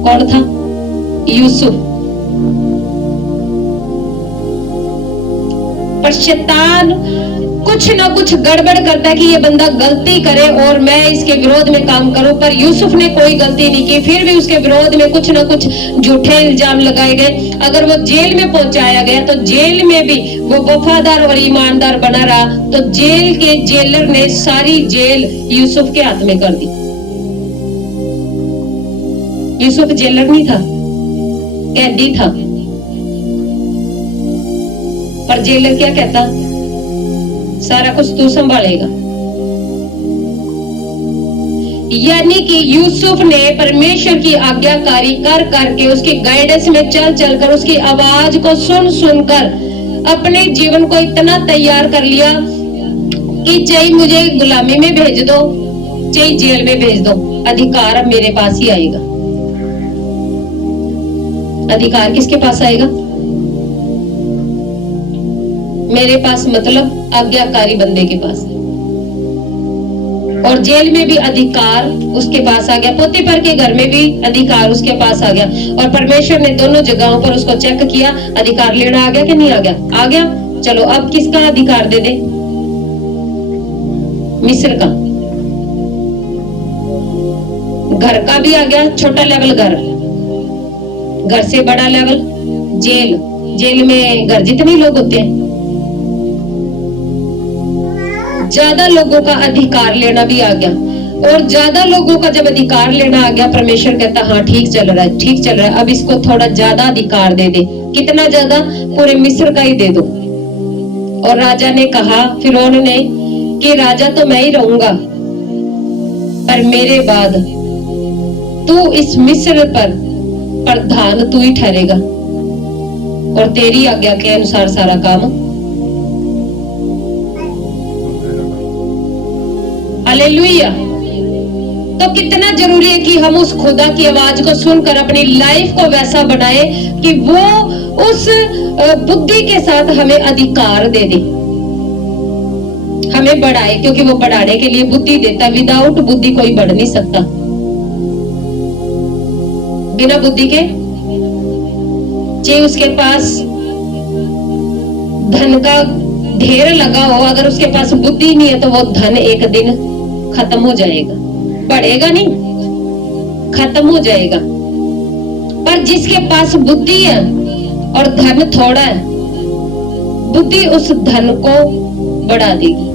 कौन था? यूसुफ। पर शैतान कुछ ना कुछ गड़बड़ करता है कि ये बंदा गलती करे और मैं इसके विरोध में काम करूं। पर यूसुफ ने कोई गलती नहीं की, फिर भी उसके विरोध में कुछ ना कुछ झूठे इल्जाम लगाए गए। अगर वो जेल में पहुंचाया गया तो जेल में भी वो वफादार और ईमानदार बना रहा, तो जेल के जेलर ने सारी जेल यूसुफ के हाथ में कर दी। यूसुफ जेलर नहीं था, कैदी था। पर जेलर क्या कहता? सारा कुछ तू संभालेगा। यानी कि यूसुफ ने परमेश्वर की आज्ञाकारी कर करके, उसकी गाइडेंस में चल चल कर, उसकी आवाज को सुन सुनकर अपने जीवन को इतना तैयार कर लिया कि चाहे मुझे गुलामी में भेज दो, चाहे जेल में भेज दो, अधिकार अब मेरे पास ही आएगा। अधिकार किसके पास आएगा? मेरे पास, मतलब आज्ञाकारी बंदे के पास। और जेल में भी अधिकार उसके पास आ गया, पोतीपर के घर में भी अधिकार उसके पास आ गया। और परमेश्वर ने दोनों जगहों पर उसको चेक किया, अधिकार लेना आ गया कि नहीं आ गया? आ गया। चलो अब किसका अधिकार दे दे? मिस्र का। घर का भी आ गया, छोटा लेवल घर, घर से बड़ा लेवल जेल। जेल में घर जितने लोग होते हैं, ज्यादा लोगों का अधिकार लेना भी आ गया। और ज्यादा लोगों का जब अधिकार लेना आ गया, परमेश्वर कहता हाँ ठीक चल रहा है, ठीक चल रहा है, अब इसको थोड़ा ज्यादा अधिकार दे दे। कितना ज्यादा? पूरे मिस्र का ही दे दो। और राजा ने कहा, फिरौन ने, कि राजा तो मैं ही रहूंगा, पर मेरे बाद तू इस मिस्र पर प्रधान तू ही ठहरेगा और तेरी आज्ञा के अनुसार सारा काम। हालेलुया। तो कितना जरूरी है कि हम उस खुदा की आवाज को सुनकर अपनी लाइफ को वैसा बनाए कि वो उस बुद्धि के साथ हमें अधिकार दे दे, हमें बढ़ाए, क्योंकि वो बढ़ाने के लिए बुद्धि देता। विदाउट बुद्धि कोई बढ़ नहीं सकता। बिना बुद्धि के, चाहे उसके पास धन का ढेर लगा हो, अगर उसके पास बुद्धि नहीं है तो वो धन एक दिन खत्म हो जाएगा, बढ़ेगा नहीं, खत्म हो जाएगा। पर जिसके पास बुद्धि है और धन थोड़ा है, बुद्धि उस धन को बढ़ा देगी,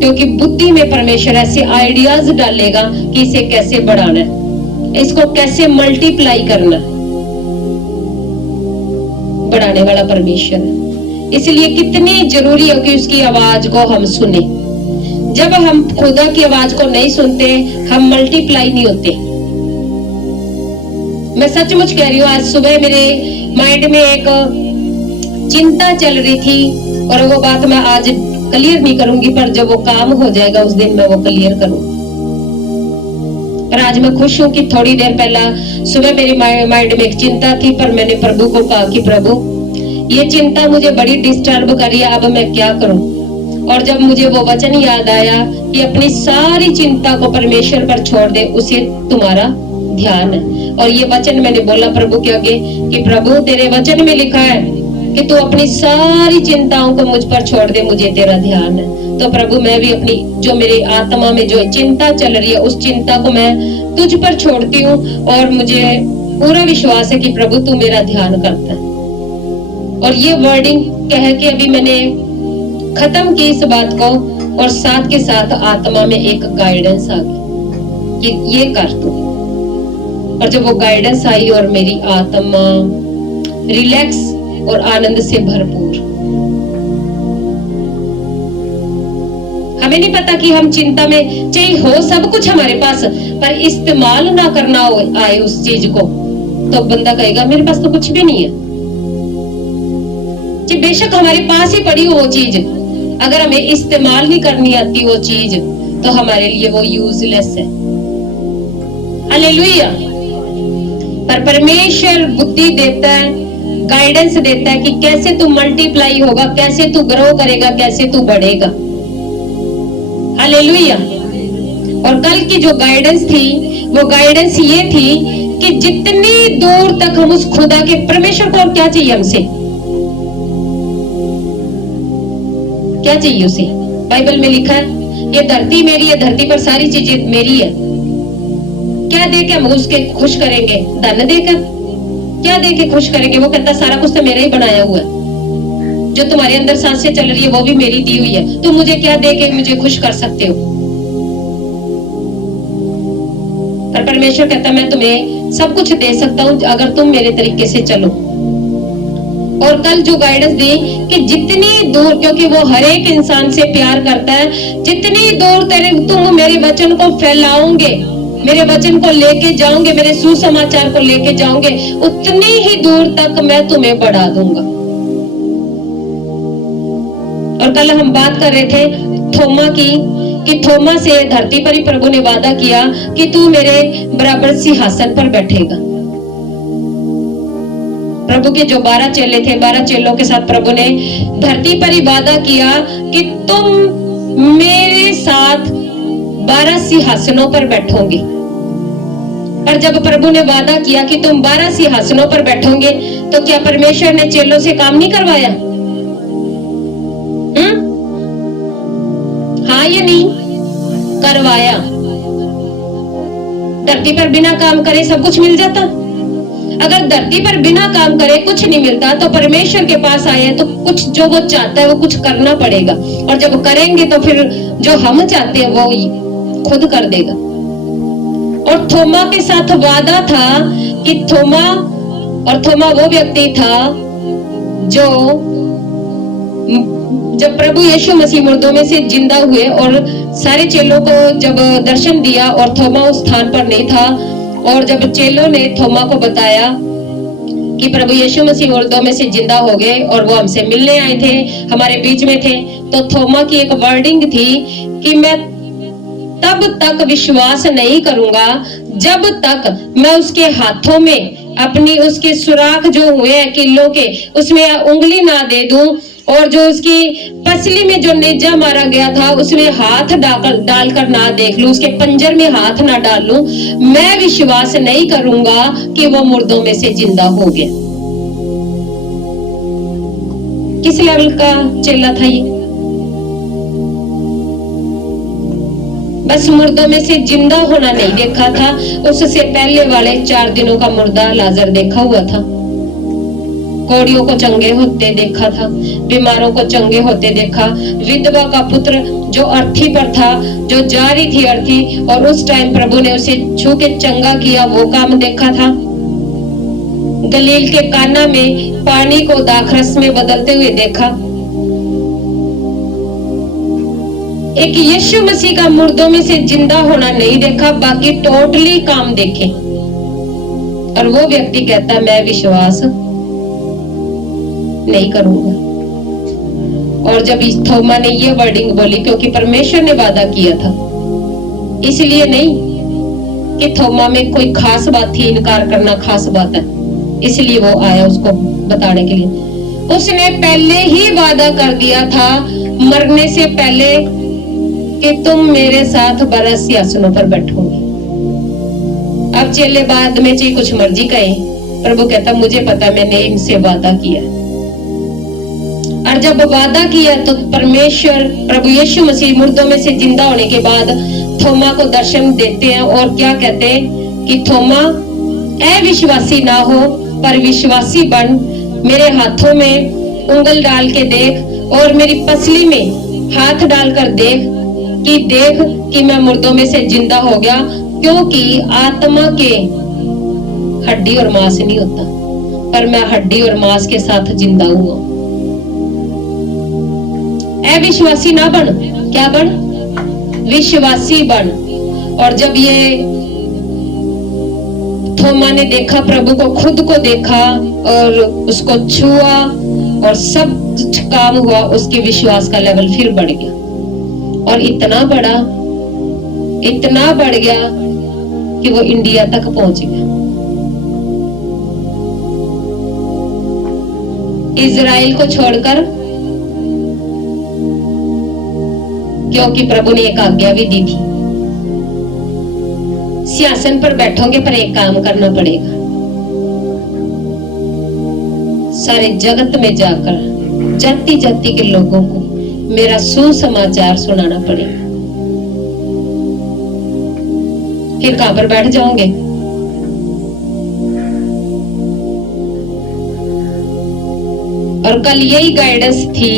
क्योंकि बुद्धि में परमेश्वर ऐसे आइडियाज डालेगा कि इसे कैसे बढ़ाना है, इसको कैसे मल्टीप्लाई करना है। बढ़ाने वाला परमेश्वर है। इसलिए कितनी जरूरी है कि उसकी आवाज को हम सुने। जब हम खुदा की आवाज को नहीं सुनते, हम मल्टीप्लाई नहीं होते। मैं सचमुच कह रही हूँ, आज सुबह मेरे माइंड में एक चिंता चल रही थी और वो बात मैं आज क्लियर नहीं करूंगी, पर जब वो काम हो जाएगा उस दिन मैं वो क्लियर करूंगी। पर आज मैं खुश हूं कि थोड़ी देर पहला सुबह मेरी माइंड में एक चिंता थी, पर मैंने प्रभु को कहा कि प्रभु ये चिंता मुझे बड़ी डिस्टर्ब कर रही है, अब मैं क्या करूं। और जब मुझे वो वचन याद आया कि अपनी सारी चिंता को परमेश्वर पर छोड़ दे, उसे तुम्हारा ध्यान है। और ये वचन मैंने बोला प्रभु के आगे कि प्रभु तेरे वचन में लिखा है कि तू अपनी सारी चिंताओं को मुझ पर छोड़ दे, मुझे तेरा ध्यान है। तो प्रभु मैं भी अपनी जो मेरी आत्मा में जो चिंता चल रही है, उस चिंता को मैं तुझ पर छोड़ती हूँ और मुझे पूरा विश्वास है कि प्रभु तू मेरा ध्यान करता है। और ये वर्डिंग कह के अभी मैंने खत्म की इस बात को, और साथ के साथ आत्मा में एक गाइडेंस आ गई कि ये कर तू, और जब वो गाइडेंस आई और मेरी आत्मा रिलैक्स और आनंद से भरपूर। हमें नहीं पता कि हम चिंता में, चाहे हो सब कुछ हमारे पास, पर इस्तेमाल ना करना आए उस चीज को, तो बंदा कहेगा मेरे पास तो कुछ भी नहीं है। कि बेशक हमारे पास ही पड़ी हो वो चीज, अगर हमें इस्तेमाल नहीं करनी आती वो चीज, तो हमारे लिए वो यूजलेस है। हालेलुया। पर परमेश्वर बुद्धि देता है, गाइडेंस देता है कि कैसे तू मल्टीप्लाई होगा, कैसे तू ग्रो करेगा, कैसे तू बढ़ेगा। हालेलुया। और कल की जो गाइडेंस थी, वो गाइडेंस ये थी कि जितनी दूर तक हम उस खुदा के, परमेश्वर को और क्या चाहिए हमसे, क्या चाहिए उसे? बाइबल में लिखा है ये धरती मेरी है, धरती पर सारी चीजें मेरी है। क्या देके हम उसके खुश करेंगे? धन देकर? क्या देके खुश करेंगे? वो कहता सारा कुछ तो मेरा ही बनाया हुआ है, जो तुम्हारे अंदर सांसें चल रही है वो भी मेरी दी हुई है, तुम मुझे क्या देके मुझे खुश कर सकते हो? पर परमेश्वर कहता मैं तुम्हें सब कुछ दे सकता हूं अगर तुम मेरे तरीके से चलो। और कल जो गाइडेंस दी कि जितनी दूर, क्योंकि वो हर एक इंसान से प्यार करता है, जितनी दूर तुम मेरे वचन को फैलाओगे, मेरे वचन को लेके जाओगे, मेरे सुसमाचार को लेके जाओगे, उतनी ही दूर तक मैं तुम्हें बढ़ा दूंगा। और कल हम बात कर रहे थे थोमा की, कि थोमा से धरती पर ही प्रभु ने वादा किया कि तू मेरे बराबर सिंहासन पर बैठेगा। प्रभु के जो 12 चेले थे, 12 चेलों के साथ प्रभु ने धरती पर ही वादा किया कि तुम मेरे साथ 12 सिंहासनों पर बैठोगे। और जब प्रभु ने वादा किया कि तुम 12 सिंहासनों पर बैठोगे, तो क्या परमेश्वर ने चेलों से काम नहीं करवाया? हाँ या नहीं? करवाया। धरती पर बिना काम करे सब कुछ मिल जाता? अगर धरती पर बिना काम करे कुछ नहीं मिलता, तो परमेश्वर के पास आए तो कुछ जो वो चाहता है वो कुछ करना पड़ेगा, और जब करेंगे तो फिर जो हम चाहते हैं वो ही खुद कर देगा। और थोमा के साथ वादा था कि थोमा वो व्यक्ति था जो जब प्रभु यीशु मसीह मुर्दों में से जिंदा हुए और सारे चेलों को जब दर्शन दिया और थोमा उस स्थान पर नहीं था, और जब चेलों ने थोमा को बताया कि प्रभु यीशु मसीह मुर्दों में से जिंदा हो गए और वो हमसे मिलने आए थे, हमारे बीच में थे, तो थोमा की एक वर्डिंग थी कि मैं तब तक विश्वास नहीं करूंगा जब तक मैं उसके हाथों में अपनी, उसके सुराख जो हुए हैं किलों के, उसमें उंगली ना दे दूं, और जो उसकी पसली में जो नेजा मारा गया था उसमें हाथ डालकर ना देख लूं, उसके पंजर में हाथ ना डाल लूं, मैं विश्वास नहीं करूंगा कि वो मुर्दों में से जिंदा हो गया। किस लेवल का चेला था ये? बस मुर्दों में से जिंदा होना नहीं देखा था, उससे पहले वाले 4 दिनों का मुर्दा लाजर देखा हुआ था, कोड़ियों को चंगे होते देखा था, बीमारों को चंगे होते देखा, विधवा का पुत्र जो अर्थी पर था, जो जा रही थी अर्थी, और उस टाइम प्रभु ने उसे छू के चंगा किया, वो काम देखा था। गलील के काना में पानी को दाखरस में बदलते हुए देखा। एक यीशु मसीह का मुर्दों में से जिंदा होना नहीं देखा, बाकी टोटली काम देखे। और वो व्यक्ति कहता मैं विश्वास नहीं करूंगा। और जब इस थोमा ने ये वर्डिंग बोली, क्योंकि परमेश्वर ने वादा किया था, इसलिए नहीं कि थोमा में कोई खास बात थी, इनकार करना खास बात है, इसलिए वो आया उसको बताने के लिए। उसने पहले ही वादा कर दिया था मरने से पहले कि तुम मेरे साथ 12 सिंहासनों पर बैठोगे। अब चेले बाद में चाहे कुछ मर्जी कहे, प्रभु कहता मुझे पता मैंने इनसे वादा किया। और जब वादा किया तो परमेश्वर प्रभु यीशु मसीह मुर्दों में से जिंदा होने के बाद थोमा को दर्शन देते हैं, और क्या कहते हैं कि थोमा अविश्वासी ना हो पर विश्वासी बन, मेरे हाथों में उंगल डाल के देख, और मेरी पसली में हाथ डालकर देख कि मैं मुर्दों में से जिंदा हो गया, क्योंकि आत्मा के हड्डी और मांस नहीं होता, पर मैं हड्डी और मांस के साथ जिंदा हुआ। अविश्वासी ना बन, क्या बन? विश्वासी बन। और जब ये थोमा ने देखा प्रभु को, खुद को देखा और उसको छुआ और सब कुछ काम हुआ, उसके विश्वास का लेवल फिर बढ़ गया और इतना बढ़ गया कि वो इंडिया तक पहुंच गया। इजराइल को छोड़कर, क्योंकि प्रभु ने एक आज्ञा भी दी थी, सिंहासन पर बैठोगे पर एक काम करना पड़ेगा, सारे जगत में जाकर जाति जाति के लोगों को मेरा सुसमाचार सुनाना पड़ेगा। फिर कहां पर बैठ जाओगे? और कल यही गाइडेंस थी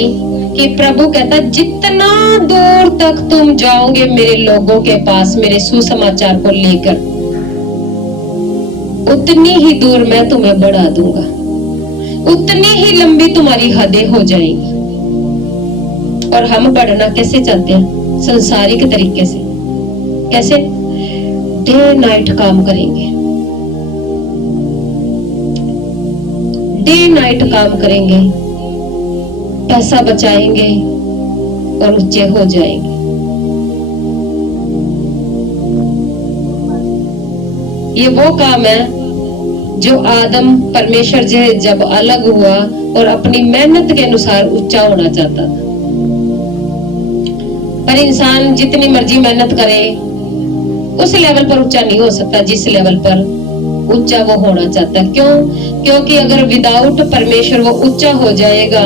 कि प्रभु कहता जितना दूर तक तुम जाओगे मेरे लोगों के पास मेरे सुसमाचार को लेकर, उतनी ही दूर मैं तुम्हें बढ़ा दूंगा, उतनी ही लंबी तुम्हारी हदें हो जाएंगी। और हम बढ़ना कैसे चाहते हैं? संसारिक तरीके से। कैसे? डे नाइट काम करेंगे, डे नाइट काम करेंगे, पैसा बचाएंगे और ऊंचे हो जाएंगे। ये वो काम है जो आदम परमेश्वर से जब अलग हुआ और अपनी मेहनत के अनुसार ऊंचा होना चाहता था, पर इंसान जितनी मर्जी मेहनत करे उस लेवल पर ऊंचा नहीं हो सकता जिस लेवल पर ऊंचा वो होना चाहता है। क्यों? क्योंकि अगर विदाउट परमेश्वर वो ऊंचा हो जाएगा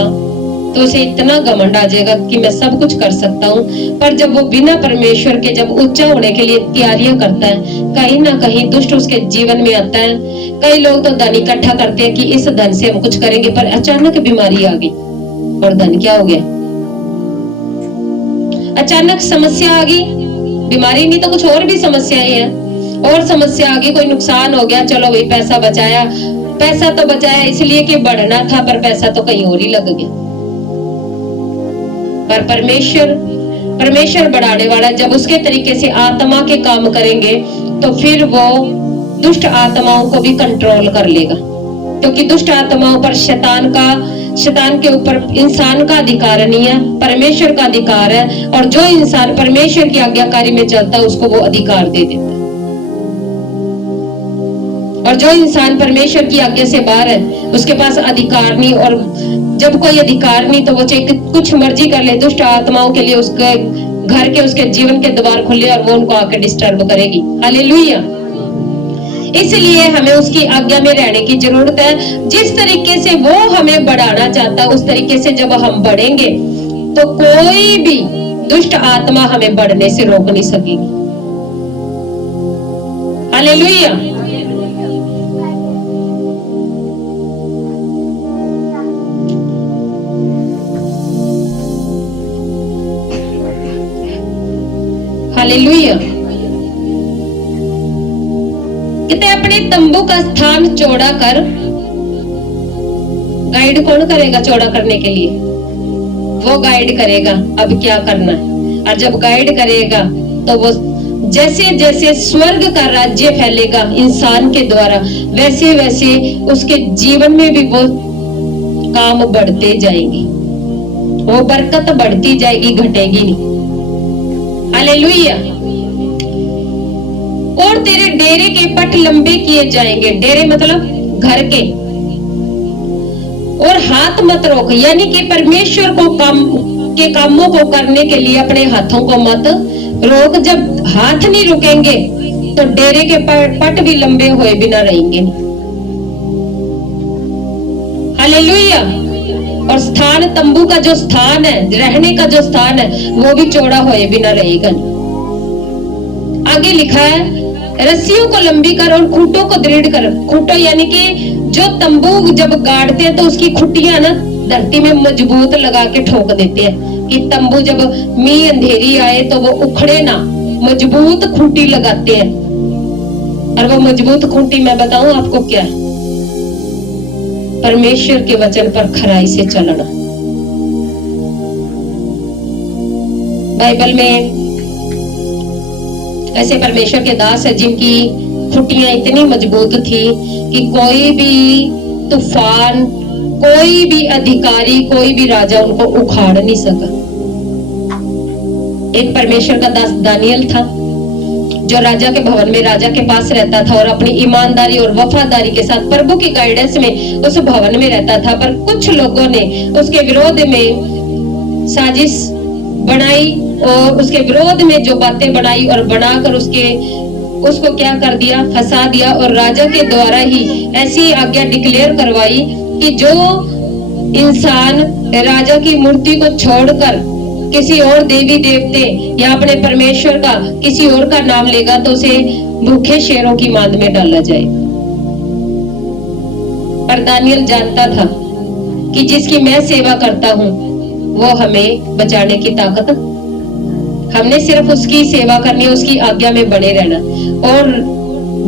तो उसे इतना घमंड आ जाएगा कि मैं सब कुछ कर सकता हूँ। पर जब वो बिना परमेश्वर के जब ऊंचा होने के लिए तैयारियां करता है, कहीं ना कहीं दुष्ट उसके जीवन में आता है। कई लोग तो धन इकट्ठा करते हैं कि इस धन से हम कुछ करेंगे, पर अचानक बीमारी आ गई और धन क्या हो गया? अचानक समस्या आ गई, बीमारी नहीं तो कुछ और भी समस्याएं हैं, और समस्या आ गई, कोई नुकसान हो गया, चलो भाई पैसा बचाया, पैसा तो बचाया इसलिए कि बढ़ना था, पर पैसा तो कहीं और ही लग गया। पर परमेश्वर बढ़ाने वाला, जब उसके तरीके से आत्मा के काम करेंगे तो फिर वो दुष्ट आत्माओं को भी कंट्रोल कर लेगा, क्योंकि दुष्ट आत्माओं पर शैतान के ऊपर इंसान का अधिकार नहीं है, परमेश्वर का अधिकार है। और जो इंसान परमेश्वर की आज्ञाकारी में चलता है उसको वो अधिकार दे देता है, और जो इंसान परमेश्वर की आज्ञा से बाहर है उसके पास अधिकार नहीं। और जब कोई अधिकार नहीं तो वो चाहे कुछ मर्जी कर ले, दुष्ट आत्माओं के लिए उसके घर के उसके जीवन के द्वार खुले और वो उनको आके डिस्टर्ब करेगी। हालेलुया। इसलिए हमें उसकी आज्ञा में रहने की जरूरत है। जिस तरीके से वो हमें बढ़ाना चाहता है उस तरीके से जब हम बढ़ेंगे तो कोई भी दुष्ट आत्मा हमें बढ़ने से रोक नहीं सकेगी। हालेलुया। हालेलुया। कहते अपने तंबू का स्थान चौड़ा कर। गाइड कौन करेगा चौड़ा करने के लिए? वो गाइड करेगा अब क्या करना है। और जब गाइड करेगा तो वो जैसे जैसे स्वर्ग का राज्य फैलेगा इंसान के द्वारा, वैसे वैसे उसके जीवन में भी वो काम बढ़ते जाएंगे, वो बरकत बढ़ती जाएगी, घटेगी नहीं। हालेलुया। और तेरे डेरे के पट लंबे किए जाएंगे। डेरे मतलब घर के। और हाथ मत रोक, यानी कि परमेश्वर को कामों को करने के लिए अपने हाथों को मत रोक। जब हाथ नहीं रुकेंगे तो डेरे के पट भी लंबे हुए बिना रहेंगे। हालेलुया। और स्थान, तंबू का जो स्थान है, रहने का जो स्थान है, वो भी चौड़ा हुए बिना रहेगा। आगे लिखा है रस्सियों को लंबी कर और खूंटों को दृढ़ कर। खूंटों यानी कि जो तंबू जब गाड़ते हैं तो उसकी खुटियां ना धरती में मजबूत लगा के ठोक देते हैं कि तंबू जब मींह अंधेरी आए तो वो उखड़े ना, मजबूत खूंटी लगाते हैं। और वो मजबूत खूंटी मैं बताऊं आपको क्या है? परमेश्वर के वचन पर खराई से चलना। बाइबल में ऐसे परमेश्वर के दास है जिनकी खूंटियां इतनी मजबूत थी कि कोई भी तूफान, कोई भी अधिकारी, कोई भी राजा उनको उखाड़ नहीं सका। एक परमेश्वर का दास दानियल था जो राजा के भवन में राजा के पास रहता था और अपनी ईमानदारी और वफादारी के साथ प्रभु की गाइडेंस में उस भवन में रहता था। पर कुछ लोगों ने उसके विरोध में साजिश बनाई और उसके विरोध में जो बातें बनाई और बनाकर उसको क्या कर दिया, फंसा दिया और राजा के द्वारा ही ऐसी आज्ञा डिक्लेयर करवाई कि जो इंसान राजा की मूर्ति को छोड़कर किसी और देवी देवते या अपने परमेश्वर का किसी और का नाम लेगा तो उसे भूखे शेरों की मांद में डाला जाए। पर दानियल जानता था कि जिसकी मैं सेवा करता हूं वो हमें बचाने की ताकत, हमने सिर्फ उसकी सेवा करनी है, उसकी आज्ञा में बने रहना। और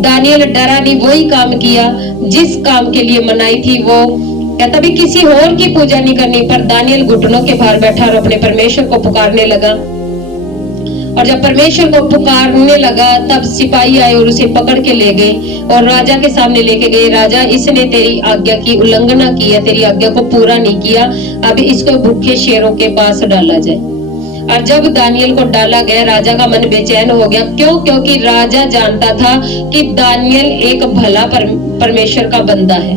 दानियल डरा नहीं, वही काम किया जिस काम के लिए मनाई थी। वो कहता भी किसी और की पूजा नहीं करनी, पर दानियल घुटनों के भार बैठा और अपने परमेश्वर को पुकारने लगा। और जब परमेश्वर को पुकारने लगा तब सिपाही आए और उसे पकड़ के ले गए और राजा के सामने लेके गए। राजा, इसने तेरी आज्ञा की उल्लंघना की है, तेरी आज्ञा को पूरा नहीं किया, अब इसको भूखे शेरों के पास डाला जाए। और जब दानियल को डाला गया राजा का मन बेचैन हो गया। क्यों? क्योंकि राजा जानता था कि दानियल एक भला परमेश्वर का बंदा है,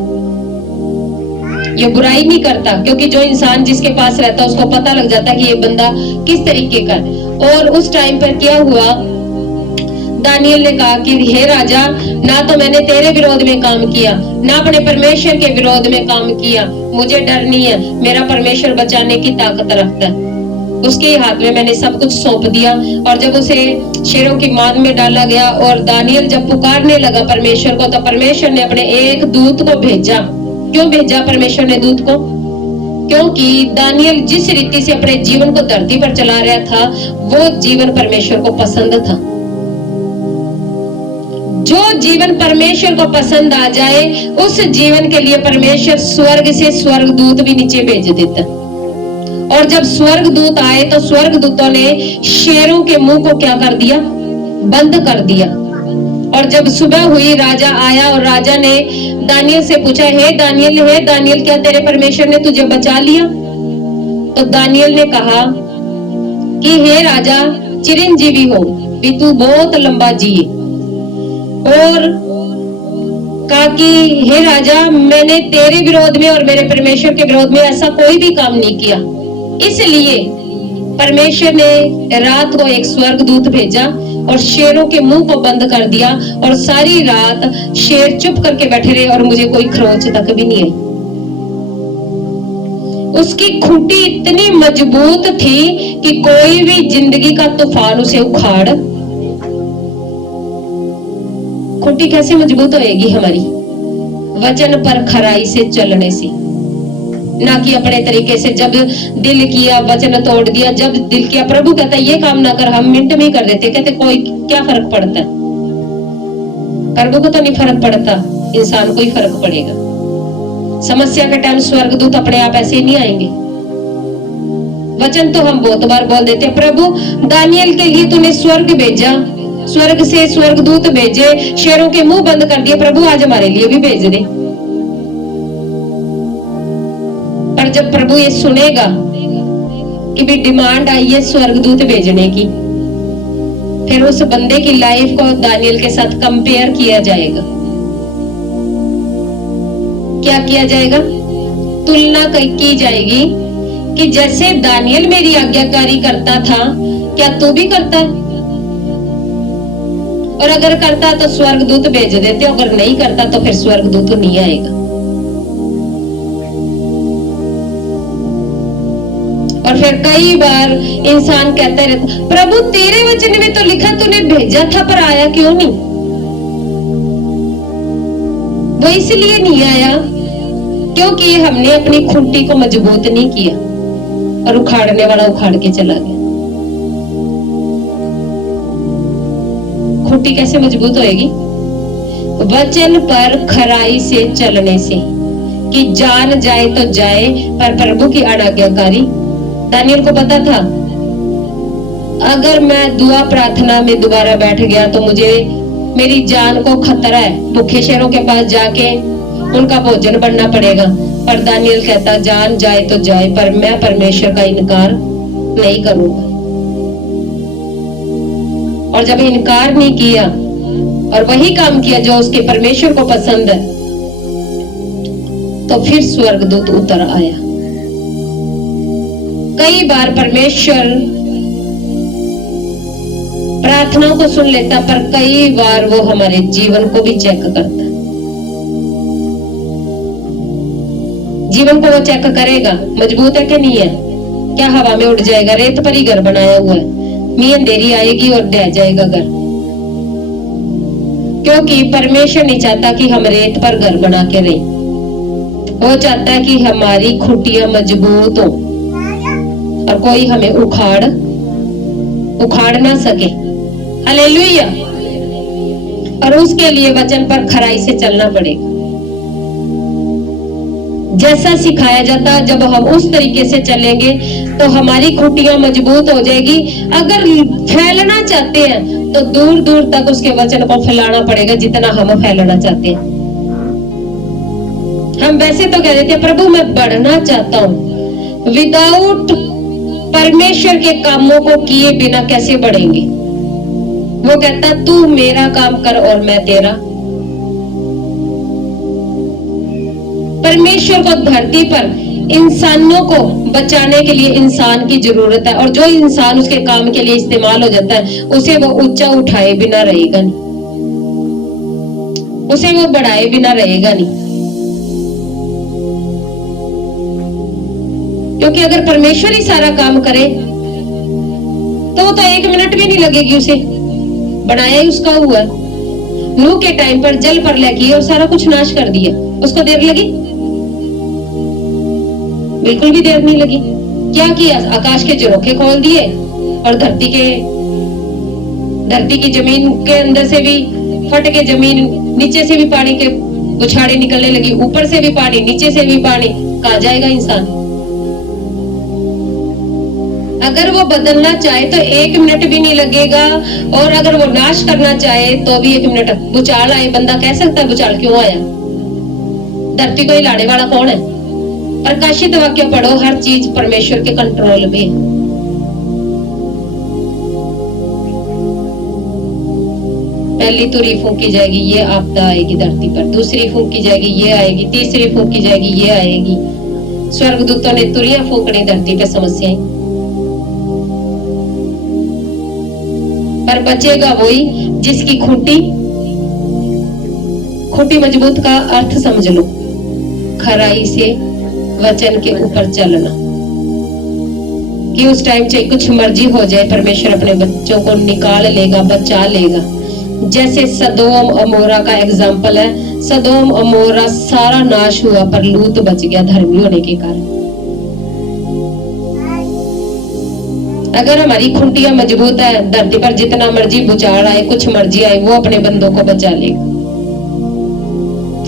ये बुराई नहीं करता। क्योंकि जो इंसान जिसके पास रहता है उसको पता लग जाता है कि ये बंदा किस तरीके का है। और उस टाइम पर क्या हुआ, दानियल ने कहा कि हे राजा, ना तो मैंने तेरे विरोध में काम किया, ना अपने परमेश्वर के विरोध में काम किया, मुझे डर नहीं है, मेरा परमेश्वर बचाने की ताकत रखता है, उसके हाथ में मैंने सब कुछ सौंप दिया। और जब उसे शेरों की मांद में डाला गया और दानियल जब पुकारने लगा परमेश्वर को, तो परमेश्वर ने अपने एक दूत को भेजा। क्यों भेजा परमेश्वर ने दूत को? क्योंकि दानियल जिस रीति से अपने जीवन को धरती पर चला रहा था वो जीवन परमेश्वर को पसंद था। जो जीवन परमेश्वर को पसंद आ जाए उस जीवन के लिए परमेश्वर स्वर्ग से स्वर्गदूत भी नीचे भेज देता। और जब स्वर्गदूत आए तो स्वर्गदूतों ने शेरों के मुंह को क्या कर दिया? बंद कर दिया। और जब सुबह हुई राजा आया और राजा ने दानियल से पूछा, हे दानियल, क्या तेरे परमेश्वर ने तुझे बचा लिया? तो दानियल ने कहा कि हे राजा, चिरंजीवी हो, भी तू बहुत लंबा जिए। और कहा कि हे राजा, मैंने तेरे विरोध में और मेरे परमेश्वर के विरोध में ऐसा कोई भी काम नहीं किया, इसलिए परमेश्वर ने रात को एक स्वर्गदूत भेजा और शेरों के मुंह को बंद कर दिया। और सारी रात शेर चुप करके बैठे रहे और मुझे कोई खरोच तक भी नहीं आई। उसकी खूंटी इतनी मजबूत थी कि कोई भी जिंदगी का तूफान उसे उखाड़। खूंटी कैसे मजबूत होएगी हमारी? वचन पर खराई से चलने से, ना कि अपने तरीके से। जब दिल किया वचन तोड़ दिया, जब दिल किया प्रभु कहता है ये काम ना कर, हम मिनट में ही कर देते, कहते कोई क्या फर्क पड़ता है? प्रभु को तो नहीं फर्क पड़ता, इंसान को ही फर्क पड़ेगा। समस्या के टाइम स्वर्गदूत अपने आप ऐसे नहीं आएंगे। वचन तो हम बहुत बार बोल देते, प्रभु दानियल के लिए तूने स्वर्ग भेजा, स्वर्ग से स्वर्गदूत भेजे, शेरों के मुंह बंद कर दिए, प्रभु आज हमारे लिए भी भेज दे। पर जब प्रभु ये सुनेगा कि भी डिमांड आई है स्वर्गदूत भेजने की, फिर उस बंदे की लाइफ को दानियल के साथ कंपेयर किया जाएगा। क्या किया जाएगा? तुलना की जाएगी कि जैसे दानियल मेरी आज्ञाकारी करता था, क्या तू भी करता है? और अगर करता तो स्वर्गदूत भेज देते, अगर नहीं करता तो फिर स्वर्गदूत नहीं आएगा। और फिर कई बार इंसान कहता रहता, प्रभु तेरे वचन में तो लिखा तूने भेजा था, पर आया क्यों नहीं? वो इसलिए नहीं आया क्योंकि हमने अपनी खूंटी को मजबूत नहीं किया और उखाड़ने वाला उखाड़ के चला गया। खूंटी कैसे मजबूत होएगी? वचन पर खराई से चलने से, कि जान जाए तो जाए पर प्रभु की अनाज्ञाकारी। दानियल को पता था अगर मैं दुआ प्रार्थना में दोबारा बैठ गया तो मुझे मेरी जान को खतरा है, भूखे शेरों के पास जाके उनका भोजन बनना पड़ेगा। पर दानियल कहता जान जाए तो जाए पर मैं परमेश्वर का इनकार नहीं करूंगा। और जब इनकार नहीं किया और वही काम किया जो उसके परमेश्वर को पसंद है, तो फिर स्वर्गदूत उतर आया। कई बार परमेश्वर प्रार्थनाओं को सुन लेता, पर कई बार वो हमारे जीवन को भी चेक करता। जीवन को वो चेक करेगा, मजबूत है कि नहीं है, क्या हवा में उड़ जाएगा, रेत पर ही घर बनाया हुआ है, मी अंधेरी आएगी और ढह जाएगा घर। क्योंकि परमेश्वर नहीं चाहता कि हम रेत पर घर बना के रहें, वो चाहता है कि हमारी खुटियां मजबूत हो और कोई हमें उखाड़ ना सके। हालेलुया। और उसके लिए वचन पर खराई से चलना पड़ेगा। जैसा सिखाया जाता, जब हम उस तरीके से चलेंगे तो हमारी खुटियां मजबूत हो जाएगी। अगर फैलना चाहते हैं तो दूर दूर तक उसके वचन को फैलाना पड़ेगा जितना हम फैलना चाहते हैं। हम वैसे तो कह देते हैं प्रभु मैं बढ़ना चाहता हूं, विदाउट परमेश्वर के कामों को किए बिना कैसे बढ़ेंगे। वो कहता तू मेरा काम कर और मैं तेरा। परमेश्वर को धरती पर इंसानों को बचाने के लिए इंसान की जरूरत है, और जो इंसान उसके काम के लिए इस्तेमाल हो जाता है उसे वो ऊंचा उठाए बिना रहेगा नहीं, उसे वो बढ़ाए बिना रहेगा नहीं। क्योंकि अगर परमेश्वर ही सारा काम करे तो वो तो 1 मिनट भी नहीं लगेगी, उसे बनाया ही उसका हुआ। नूह के टाइम पर जल प्रलय की और सारा कुछ नाश कर दिया, उसको देर लगी? बिल्कुल भी देर नहीं लगी। क्या किया? आकाश के झरोखे खोल दिए और धरती की जमीन के अंदर से भी फट के जमीन, नीचे से भी पानी के उछाड़े निकलने लगी, ऊपर से भी पानी, नीचे से भी पानी। कहां जाएगा इंसान? अगर वो बदलना चाहे तो 1 मिनट भी नहीं लगेगा, और अगर वो नाश करना चाहे तो भी 1 मिनट। भूचाल आए, बंदा कह सकता है भूचाल क्यों आया? धरती को हिलाने वाला कौन है? प्रकाशित वाक्य पढ़ो, हर चीज परमेश्वर के कंट्रोल में है। पहली तुरही फूंकी जाएगी, ये आपदा आएगी धरती पर, दूसरी फूंकी जाएगी, ये आएगी, तीसरी फूंकी जाएगी, ये आएगी। स्वर्गदूतों ने तुरहियां फूंकनी धरती पे, समस्याएं। पर बचेगा वही जिसकी खूंटी मजबूत। का अर्थ समझ लो, खराई से वचन के ऊपर चलना, कि उस टाइम चाहे कुछ मर्जी हो जाए परमेश्वर अपने बच्चों को निकाल लेगा, बचा लेगा। जैसे सदोम अमोरा का एग्जाम्पल है, सदोम अमोरा सारा नाश हुआ पर लूत बच गया धर्मी होने के कारण। अगर हमारी खुंटियां मजबूत है, धरती पर जितना मर्जी भूचाल आए, कुछ मर्जी आए, वो अपने बंदों को बचा लेगा।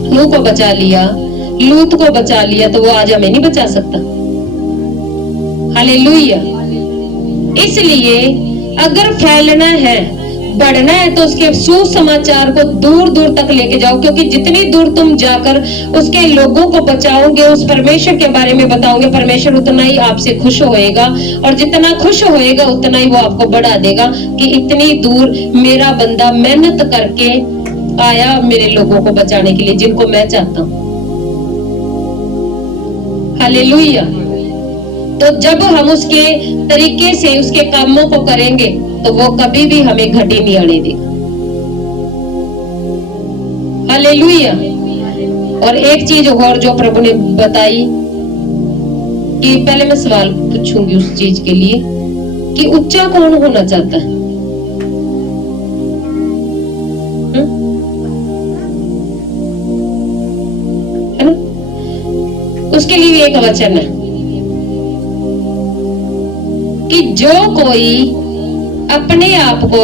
नूह को बचा लिया, लूत को बचा लिया, तो वो आज हमें नहीं बचा सकता। हालेलुया। इसलिए अगर फैलना है, बढ़ना है, तो उसके सुसमाचार को दूर दूर तक लेके जाओ, क्योंकि जितनी दूर तुम जाकर उसके लोगों को बचाओगे, उस परमेश्वर के बारे में बताओगे, परमेश्वर उतना ही आपसे खुश होएगा, और जितना खुश होएगा उतना ही वो आपको बढ़ा देगा कि इतनी दूर मेरा बंदा मेहनत करके आया मेरे लोगों को बचाने के लिए, जिनको मैं चाहता हूं। हालेलुया। तो जब हम उसके तरीके से उसके कामों को करेंगे तो वो कभी भी हमें घटी नहीं आने देगा। हालेलुया। और एक चीज और जो प्रभु ने बताई, कि पहले मैं सवाल पूछूंगी उस चीज के लिए कि ऊंचा कौन होना चाहता है? है ना? उसके लिए एक वचन है कि जो कोई अपने आप को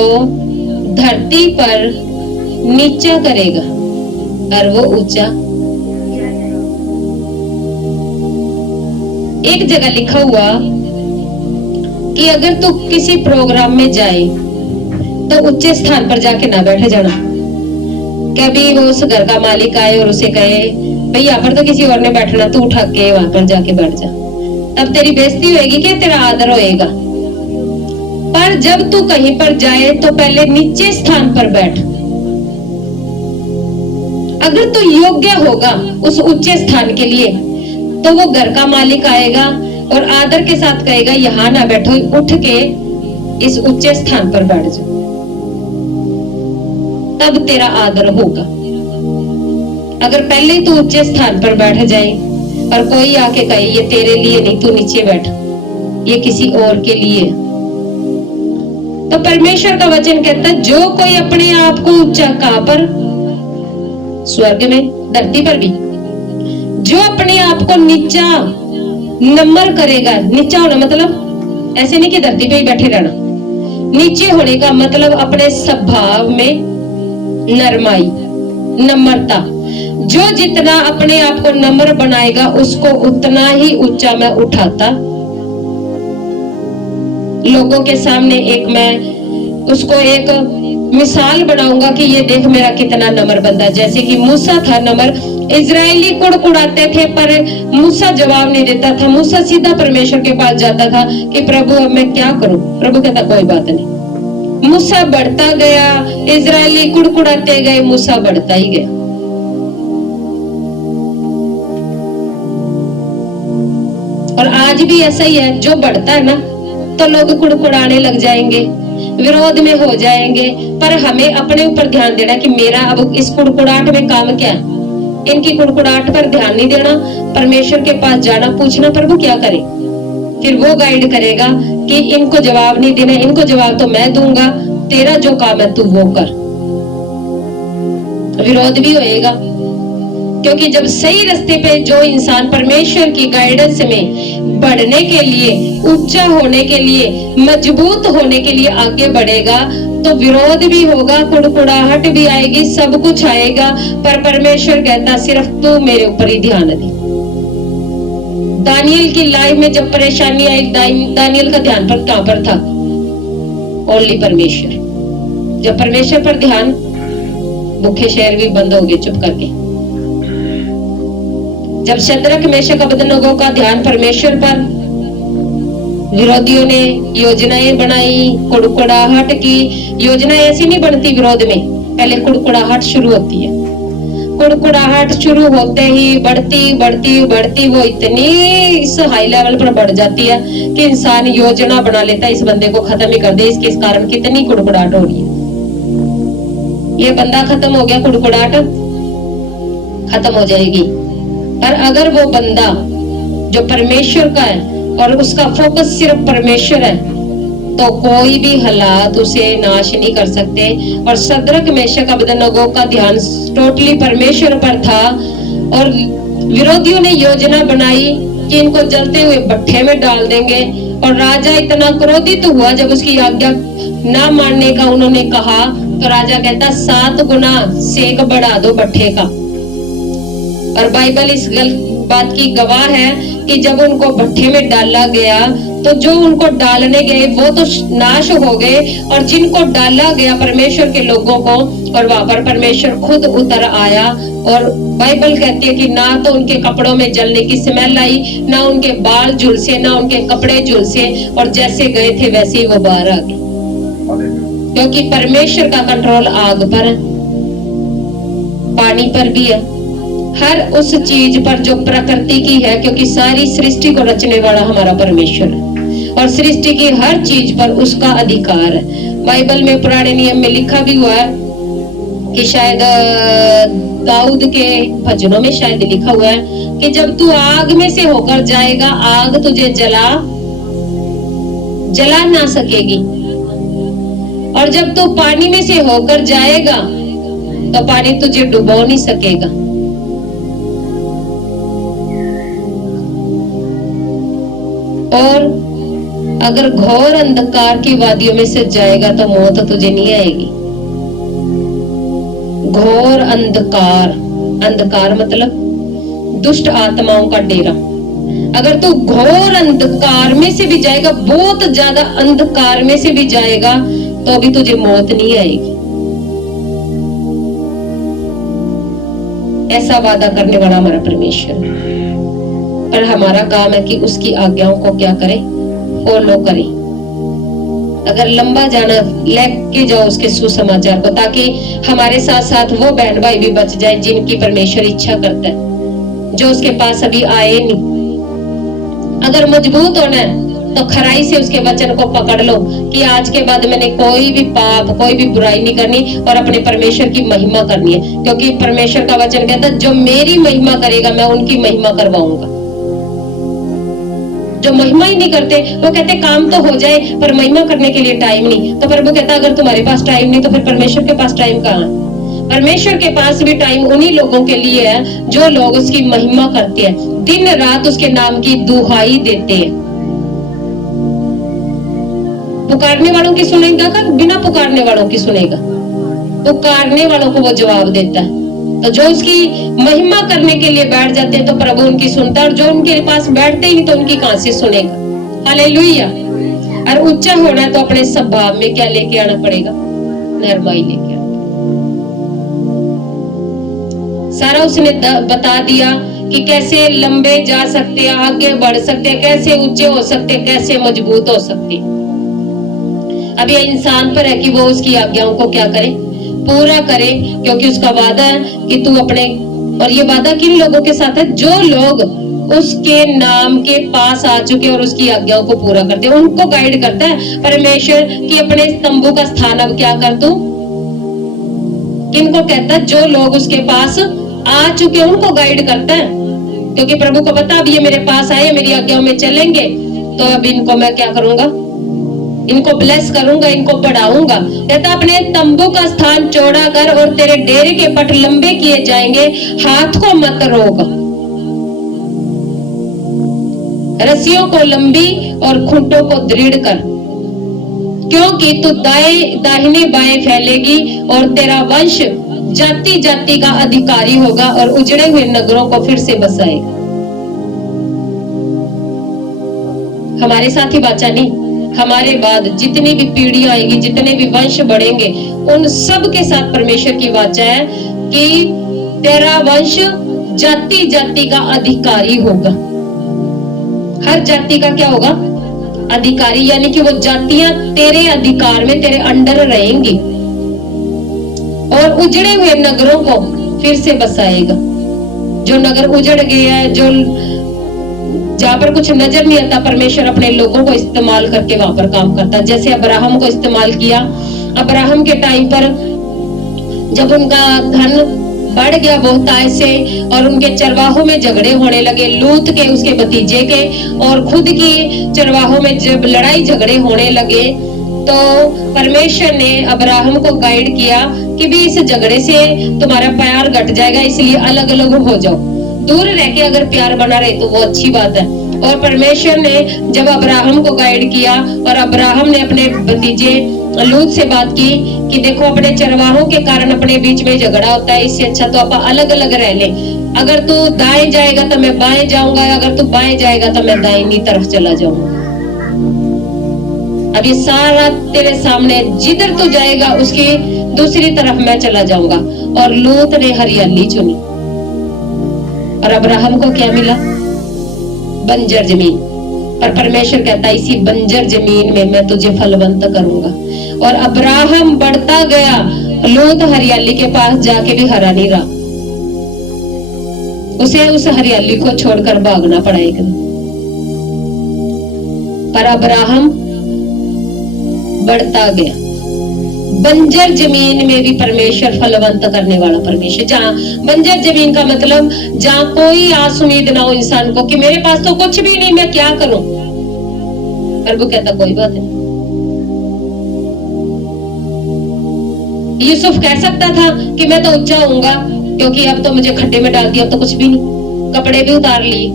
धरती पर नीचा करेगा, और वो ऊंचा। एक जगह लिखा हुआ कि अगर तू किसी प्रोग्राम में जाए तो ऊंचे स्थान पर जाके ना बैठे जाना। कभी वो उस घर का मालिक आए और उसे कहे भाई यहाँ पर तो किसी और ने बैठना, तू उठा के वहां पर जाके बैठ जा, तब तेरी बेइज्जती होएगी क्या तेरा आदर होएगा? पर जब तू कहीं पर जाए तो पहले नीचे स्थान पर बैठ। अगर तू योग्य होगा उस ऊंचे स्थान के लिए तो वो घर का मालिक आएगा और आदर के साथ कहेगा यहाँ ना बैठो, उठ के इस ऊंचे स्थान पर बैठ जाओ, तब तेरा आदर होगा। अगर पहले ही तू ऊंचे स्थान पर बैठ जाए और कोई आके कहे ये तेरे लिए नहीं, तू नीचे बैठ, ये किसी और के लिए, तो परमेश्वर का वचन कहता है जो कोई अपने आप को ऊंचा, कहां पर? स्वर्ग में, धरती पर भी। जो अपने आप को नीचा नम्र करेगा, नीचा होना मतलब ऐसे नहीं कि धरती पे ही बैठे रहना, नीचे होने का मतलब अपने स्वभाव में नरमाई, नम्रता। जो जितना अपने आप को नम्र बनाएगा उसको उतना ही ऊंचा मैं उठाता। लोगों के सामने एक मैं उसको एक मिसाल बनाऊंगा कि ये देख मेरा कितना नम्र बंदा। जैसे कि मूसा था नम्र, इजरायली कुड़कुड़ाते थे पर मूसा जवाब नहीं देता था। मूसा सीधा परमेश्वर के पास जाता था कि प्रभु अब मैं क्या करूं? प्रभु कहता कोई बात नहीं। मूसा बढ़ता गया, इजरायली कुड़कुड़ाते गए, मूसा बढ़ता ही गया। और आज भी ऐसा ही है, जो बढ़ता है ना तो लोग कुड़कुड़ाने लग जाएंगे, विरोध में हो जाएंगे, पर हमें अपने ऊपर ध्यान देना कि मेरा अब इस कुड़कुड़ाहट में काम क्या है। इनकी कुड़कुड़ाहट पर ध्यान नहीं देना, परमेश्वर के पास जाना, पूछना प्रभु क्या करें, फिर वो गाइड करेगा कि इनको जवाब नहीं देना, इनको जवाब तो मैं दूंगा, तेरा जो काम है तू वो कर। विरोध भी होएगा, क्योंकि जब सही रास्ते पे जो इंसान परमेश्वर की गाइडेंस में बढ़ने के लिए, ऊंचा होने के लिए, मजबूत होने के लिए आगे बढ़ेगा तो विरोध भी होगा, कुड़कुड़ाहट भी आएगी, सब कुछ आएगा, पर परमेश्वर कहता सिर्फ तू मेरे ऊपर ही ध्यान दे। दानियल की लाइफ में जब परेशानी आई, दानियल का ध्यान पर कहां पर था? ओनली परमेश्वर। जब परमेश्वर पर ध्यान, भूखे शहर भी बंद हो गए चुप करके। जब शद्रक मेशक अबेदनगो का ध्यान परमेश्वर पर, विरोधियों ने योजनाएं बनाई, कुड़कुड़ाहट की। योजनाएं ऐसी नहीं बनती विरोध में, पहले कुड़कुड़ाहट शुरू होती है। कुड़कुड़ाहट शुरू होते ही बढ़ती बढ़ती बढ़ती वो इतनी इस हाई लेवल पर बढ़ जाती है कि इंसान योजना बना लेता है इस बंदे को खत्म ही कर दे, इसके इस कारण कितनी कुड़कुड़ाहट हो रही है। ये बंदा खत्म हो गया, कुड़कुड़ाहट खत्म हो जाएगी। पर अगर वो बंदा जो परमेश्वर का है और उसका फोकस सिर्फ परमेश्वर है तो कोई भी हालात उसे नाश नहीं कर सकते। और शद्रक मेशक अबेदनगो का ध्यान टोटली परमेश्वर पर था और विरोधियों ने योजना बनाई कि इनको जलते हुए भट्ठे में डाल देंगे। और राजा इतना क्रोधित हुआ जब उसकी आज्ञा ना मानने का उन्होंने कहा, तो राजा कहता 7 गुना सेक बढ़ा दो भट्ठे का। और बाइबल इस बात की गवाह है कि जब उनको भट्ठे में डाला गया तो जो उनको डालने गए वो तो नाश हो गए, और जिनको डाला गया परमेश्वर के लोगों को, और वहां पर परमेश्वर खुद उतर आया। और बाइबल कहती है कि ना तो उनके कपड़ों में जलने की स्मेल आई, ना उनके बाल झुलसे, ना उनके कपड़े झुलसे, और जैसे गए थे वैसे ही वो बाहर आ गए, क्योंकि परमेश्वर का कंट्रोल आग पर है, पानी पर भी है, हर उस चीज पर जो प्रकृति की है, क्योंकि सारी सृष्टि को रचने वाला हमारा परमेश्वर है और सृष्टि की हर चीज पर उसका अधिकार है। बाइबल में पुराने नियम में लिखा भी हुआ है कि शायद दाऊद के भजनों में शायद लिखा हुआ है कि जब तू आग में से होकर जाएगा, आग तुझे जला ना सकेगी, और जब तू पानी में से होकर जाएगा तो पानी तुझे डुबो नहीं सकेगा। और अगर घोर अंधकार की वादियों में से जाएगा तो मौत तुझे नहीं आएगी। घोर अंधकार, अंधकार मतलब दुष्ट आत्माओं का डेरा। अगर तू घोर अंधकार में से भी जाएगा, बहुत ज्यादा अंधकार में से भी जाएगा, तो भी तुझे मौत नहीं आएगी। ऐसा वादा करने वाला हमारा परमेश्वर। पर हमारा काम है कि उसकी आज्ञाओं को क्या करें, फॉलो करें। अगर लंबा जाना, लेके जाओ उसके सुसमाचार को, ताकि हमारे साथ साथ वो बहन भाई भी बच जाए जिनकी परमेश्वर इच्छा करता है, जो उसके पास अभी आए नहीं। अगर मजबूत होना है तो खराई से उसके वचन को पकड़ लो कि आज के बाद मैंने कोई भी पाप, कोई भी बुराई नहीं करनी और अपने परमेश्वर की महिमा करनी है। क्योंकि परमेश्वर का वचन कहता है जो मेरी महिमा करेगा मैं उनकी महिमा करवाऊंगा। जो महिमा ही नहीं करते वो कहते काम तो हो जाए पर महिमा करने के लिए टाइम नहीं। तो प्रभु कहता अगर तुम्हारे पास टाइम नहीं तो फिर परमेश्वर के पास टाइम कहाँ है? परमेश्वर के पास भी टाइम उन्हीं लोगों के लिए है जो लोग उसकी महिमा करते हैं, दिन रात उसके नाम की दुहाई देते हैं। पुकारने वालों की सुनेगा का बिना पुकारने वालों की सुनेगा? पुकारने वालों को वो जवाब देता है। तो जो उसकी महिमा करने के लिए बैठ जाते हैं तो प्रभु उनकी सुनता है, और जो उनके पास बैठते ही नहीं तो उनकी कहां से सुनेगा। हालेलुया। और ऊंचा होना है तो अपने स्वभाव में क्या लेके आना पड़ेगा? नरमाई लेके आना। सारा उसने बता दिया कि कैसे लंबे जा सकते हैं, आगे बढ़ सकते हैं, कैसे ऊंचे हो सकते हैं, कैसे मजबूत हो सकते हैं। अब ये इंसान पर है कि वो उसकी आज्ञाओं को क्या करे, पूरा करे। क्योंकि उसका वादा है कि तू अपने, और ये वादा किन लोगों के साथ है? जो लोग उसके नाम के पास आ चुके और उसकी आज्ञाओं को पूरा करते हैं, उनको गाइड करता है परमेश्वर कि अपने तंबू का स्थान अब क्या कर तू। किनको कहता है? जो लोग उसके पास आ चुके उनको गाइड करता है। क्योंकि प्रभु को पता अब ये मेरे पास आए, मेरी आज्ञाओं में चलेंगे, तो अब इनको मैं क्या करूंगा, इनको ब्लेस करूंगा, इनको बढ़ाऊंगा। कहता अपने तंबू का स्थान चौड़ा कर और तेरे डेरे के पट लंबे किए जाएंगे, हाथ को मत रोक। रस्सियों को लंबी और खूंटों को दृढ़ कर, क्योंकि तू दाहिने बाएं फैलेगी और तेरा वंश जाति जाति का अधिकारी होगा और उजड़े हुए नगरों को फिर से बसाएगा। हमारे साथ ही बाचा नहीं, हमारे बाद जितनी भी पीढ़ियां आएगी, जितने भी वंश बढ़ेंगे, उन सब के साथ परमेश्वर की वाचा है कि तेरा वंश जाति जाति का अधिकारी होगा। हर जाति का क्या होगा? अधिकारी। यानी कि वो जातियां तेरे अधिकार में, तेरे अंडर रहेंगी और उजड़े हुए नगरों को फिर से बसाएगा। जो नगर उजड़ गए हैं, जो जहां पर कुछ नजर नहीं आता, परमेश्वर अपने लोगों को इस्तेमाल करके वहां पर काम करता है। जैसे अब्राहम को इस्तेमाल किया। अब्राहम के टाइम पर जब उनका धन बढ़ गया बहुत आय से और उनके चरवाहों में झगड़े होने लगे, लूत के, उसके भतीजे के और खुद की चरवाहों में जब लड़ाई झगड़े होने लगे, तो परमेश्वर ने अब्राहम को गाइड किया कि भी इस झगड़े से तुम्हारा प्यार घट जाएगा, इसलिए अलग अलग हो जाओ। दूर रह के अगर प्यार बना रहे तो वो अच्छी बात है। और परमेश्वर ने जब अब्राहम को गाइड किया और अब्राहम ने अपने भतीजे लूत से बात की कि देखो अपने चरवाहों के कारण अपने बीच में झगड़ा होता है, इससे अच्छा तो आप अलग अलग रह ले। अगर तू दाएं जाएगा तो मैं बाएं जाऊंगा, अगर तू बाएं जाएगा तो मैं दाहिनी तरफ चला जाऊंगा। अब ये सारा तेरे सामने, जिधर तू जाएगा उसकी दूसरी तरफ मैं चला जाऊंगा। और लूत ने हरियाली चुनी और अब्राहम को क्या मिला? बंजर जमीन। पर परमेश्वर कहता है इसी बंजर जमीन में मैं तुझे फलवंत करूंगा। और अब्राहम बढ़ता गया, लूत हरियाली के पास जाके भी हरा नहीं रहा, उसे उस हरियाली को छोड़कर भागना पड़ा एक दिन। पर अब्राहम बढ़ता गया। बंजर जमीन में भी परमेश्वर फलवंत करने वाला परमेश्वर। जहाँ बंजर जमीन का मतलब जहाँ कोई आस उम्मीद ना हो इंसान को कि मेरे पास तो कुछ भी नहीं, मैं क्या करूं। प्रभु कहता कोई बात नहीं। यूसुफ कह सकता था कि मैं तो ऊंचा होऊंगा क्योंकि अब तो मुझे खड्डे में डाल दिया, तो कुछ भी नहीं, कपड़े भी उतार लिए।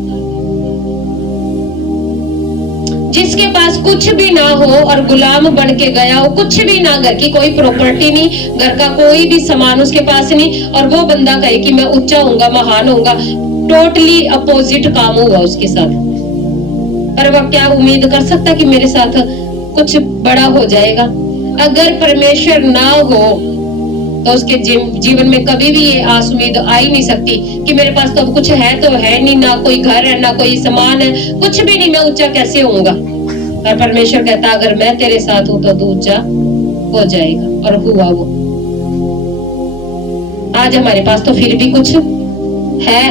जिसके पास कुछ भी ना हो और गुलाम बन के गया हो, कुछ भी ना, घर की कोई प्रॉपर्टी नहीं, घर का कोई भी सामान उसके पास नहीं, और वो बंदा कहे कि मैं ऊंचा होऊंगा, महान होऊंगा, टोटली अपोजिट काम हुआ उसके साथ। पर वह क्या उम्मीद कर सकता कि मेरे साथ कुछ बड़ा हो जाएगा? अगर परमेश्वर ना हो तो उसके जीवन में कभी भी ये आस उम्मीद आ ही नहीं सकती कि मेरे पास तो अब कुछ है तो है नहीं, ना कोई घर है, ना कोई सामान है, कुछ भी नहीं, मैं ऊंचा कैसे होऊंगा? पर परमेश्वर कहता अगर मैं तेरे साथ हूं तो तू ऊंचा हो जाएगा, और हुआ वो। आज हमारे पास तो फिर भी कुछ है,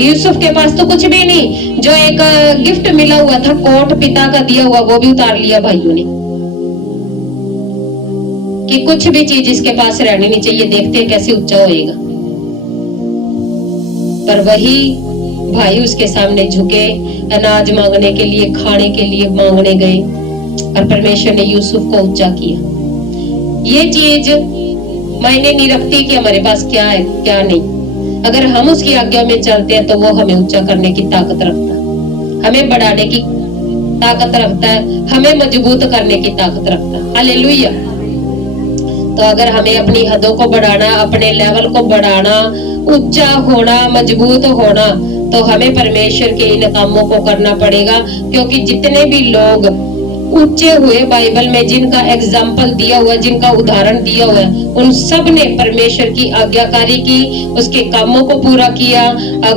यूसुफ के पास तो कुछ भी नहीं, जो एक गिफ्ट मिला हुआ था कोट पिता का दिया हुआ, वो भी उतार लिया भाइयों ने, कि कुछ भी चीज इसके पास रहनी नहीं चाहिए, देखते हैं कैसे ऊंचा होएगा। पर वही भाई उसके सामने झुके, अनाज मांगने के लिए, खाने के लिए मांगने गए, और परमेश्वर ने यूसुफ को ऊंचा किया। ये चीज मायने नहीं रखती कि हमारे पास क्या है क्या नहीं। अगर हम उसकी आज्ञा में चलते हैं तो वो हमें ऊंचा करने की ताकत रखता है, हमें बढ़ाने की ताकत रखता है, हमें मजबूत करने की ताकत रखता है। हालेलुया। तो अगर हमें अपनी हदों को बढ़ाना, अपने लेवल को बढ़ाना, ऊंचा होना, मजबूत होना, तो हमें परमेश्वर के इन कामों को करना पड़ेगा। क्योंकि जितने भी लोग ऊंचे हुए बाइबल में, जिनका एग्जाम्पल दिया हुआ, जिनका उदाहरण दिया हुआ है, उन सब ने परमेश्वर की आज्ञाकारी की, उसके कामों को पूरा किया,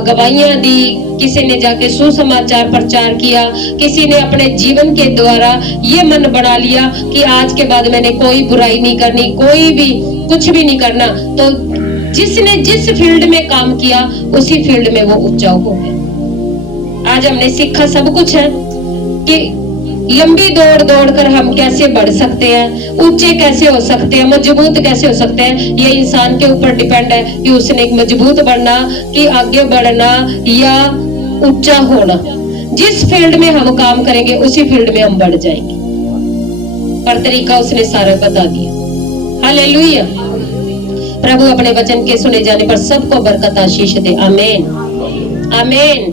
गवाहियां दी, किसी ने जाके सुसमाचार प्रचार किया, किसी ने अपने जीवन के द्वारा ये मन बना लिया कि आज के बाद मैंने कोई बुराई नहीं करनी, कोई भी कुछ भी नहीं करना। तो जिसने जिस फील्ड में काम किया उसी फील्ड में वो ऊंचा हो गया। आज हमने सीखा सब कुछ है कि लंबी दौड़ दौड़कर हम कैसे बढ़ सकते हैं, ऊंचे कैसे हो सकते हैं, मजबूत कैसे हो सकते हैं। ये इंसान के ऊपर डिपेंड है कि उसने मजबूत बनना, कि आगे बढ़ना या ऊंचा होना। जिस फील्ड में हम काम करेंगे उसी फील्ड में हम बढ़ जाएंगे। पर तरीका उसने सारा बता दिया। हालेलुया। प्रभु अपने वचन के सुने जाने पर सबको बरकत आशीष दे। आमीन आमीन।